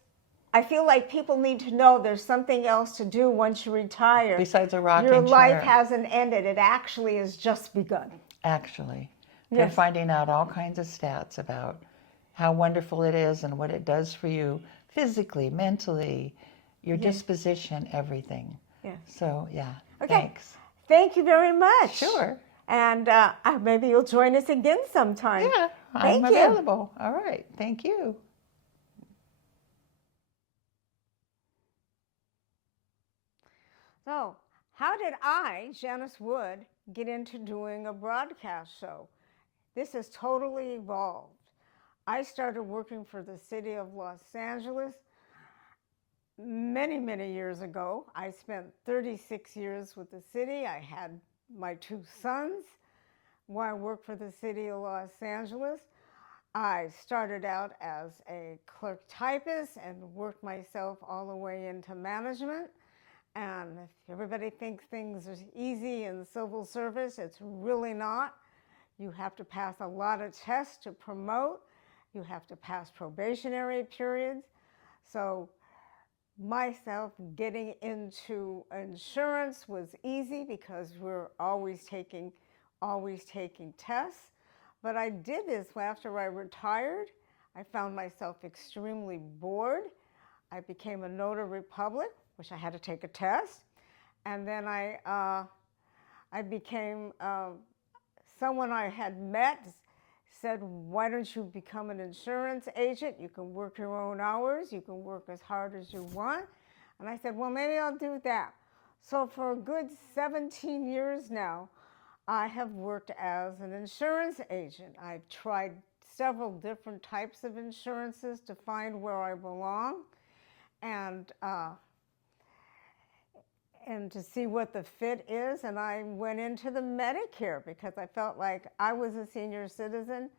I feel like people need to know there's something else to do once you retire. Besides a rocking Your life chair. hasn't ended. It actually has just begun. Actually, they're Yes. finding out all kinds of stats about how wonderful it is and what it does for you physically, mentally, your disposition, everything. Yeah. So, yeah, Okay. thanks. Thank you very much. Sure. And maybe you'll join us again sometime. Yeah, Thank I'm you. available. All right. Thank you. So, how did I, Janice Wood, get into doing a broadcast show? This has totally evolved. I started working for the city of Los Angeles many, many years ago. I spent 36 years with the city. I had my 2 sons while I worked for the city of Los Angeles. I started out as a clerk typist and worked myself all the way into management. And if everybody thinks things are easy in civil service, it's really not. You have to pass a lot of tests to promote. You have to pass probationary periods. So myself getting into insurance was easy because we're always taking tests. But I did this after I retired. I found myself extremely bored. I became a notary public, which I had to take a test. And then I became, someone I had met said, why don't you become an insurance agent? You can work your own hours. You can work as hard as you want. And I said, well, maybe I'll do that. So for a good 17 years now, I have worked as an insurance agent. I've tried several different types of insurances to find where I belong and to see what the fit is. And I went into the Medicare because I felt like I was a senior citizen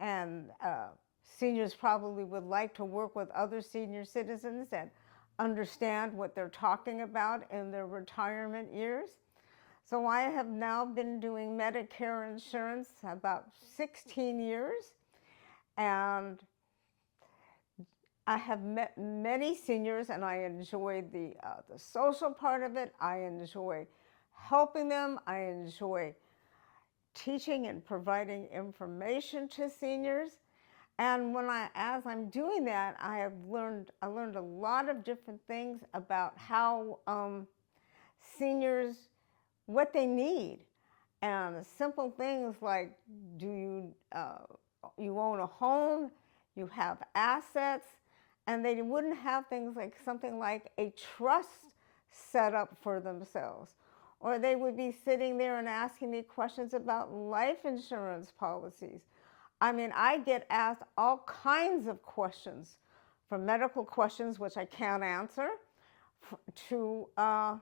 and seniors probably would like to work with other senior citizens and understand what they're talking about in their retirement years. So I have now been doing Medicare insurance about 16 years, and I have met many seniors, and I enjoy the social part of it. I enjoy helping them. I enjoy teaching and providing information to seniors. And as I'm doing that, I learned a lot of different things about how seniors, what they need, and simple things like, do you own a home, you have assets, and they wouldn't have things like something like a trust set up for themselves. Or they would be sitting there and asking me questions about life insurance policies. I mean, I get asked all kinds of questions, from medical questions, which I can't answer, to, how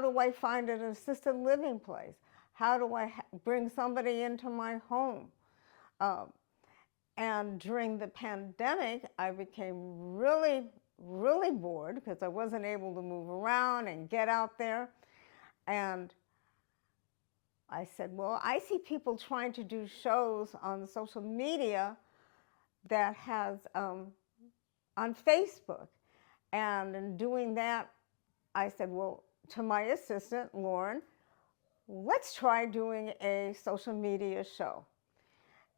do I find an assisted living place? How do I bring somebody into my home? And during the pandemic, I became really, really bored because I wasn't able to move around and get out there. And I said, well, I see people trying to do shows on social media that has on Facebook. And in doing that, I said, well, to my assistant, Lauren, let's try doing a social media show.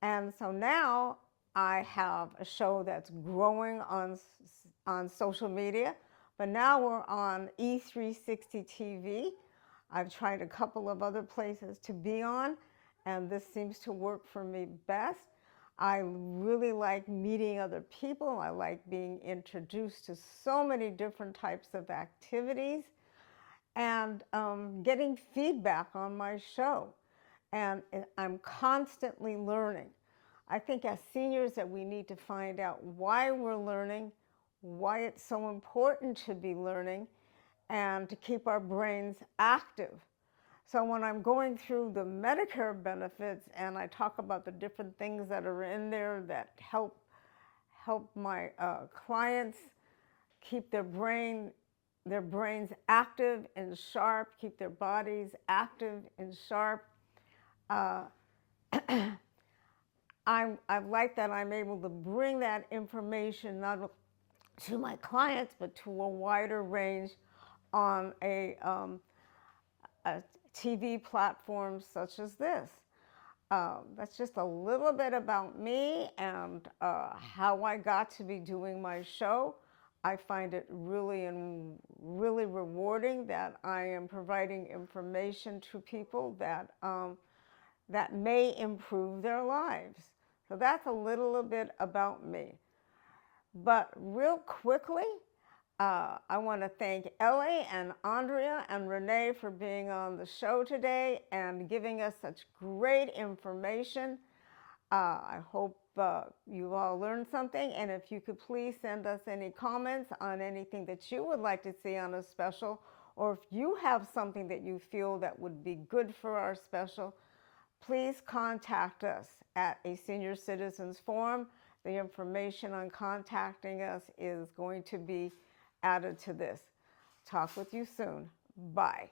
And so now I have a show that's growing on social media, but now we're on E360 TV. I've tried a couple of other places to be on, and this seems to work for me best. I really like meeting other people. I like being introduced to so many different types of activities and getting feedback on my show. And I'm constantly learning. I think as seniors that we need to find out why we're learning, why it's so important to be learning, and to keep our brains active. So when I'm going through the Medicare benefits and I talk about the different things that are in there that help my clients keep their brains active and sharp, keep their bodies active and sharp, I like that I'm able to bring that information not only to my clients, but to a wider range on a TV platform such as this. That's just a little bit about me and how I got to be doing my show. I find it really rewarding that I am providing information to people that may improve their lives. So that's a little bit about me. But real quickly, I want to thank Ellie and Andrea and Renee for being on the show today and giving us such great information. I hope you've all learned something, and if you could please send us any comments on anything that you would like to see on a special, or if you have something that you feel that would be good for our special, please contact us at a Senior Citizens Forum. The information on contacting us is going to be added to this. Talk with you soon. Bye.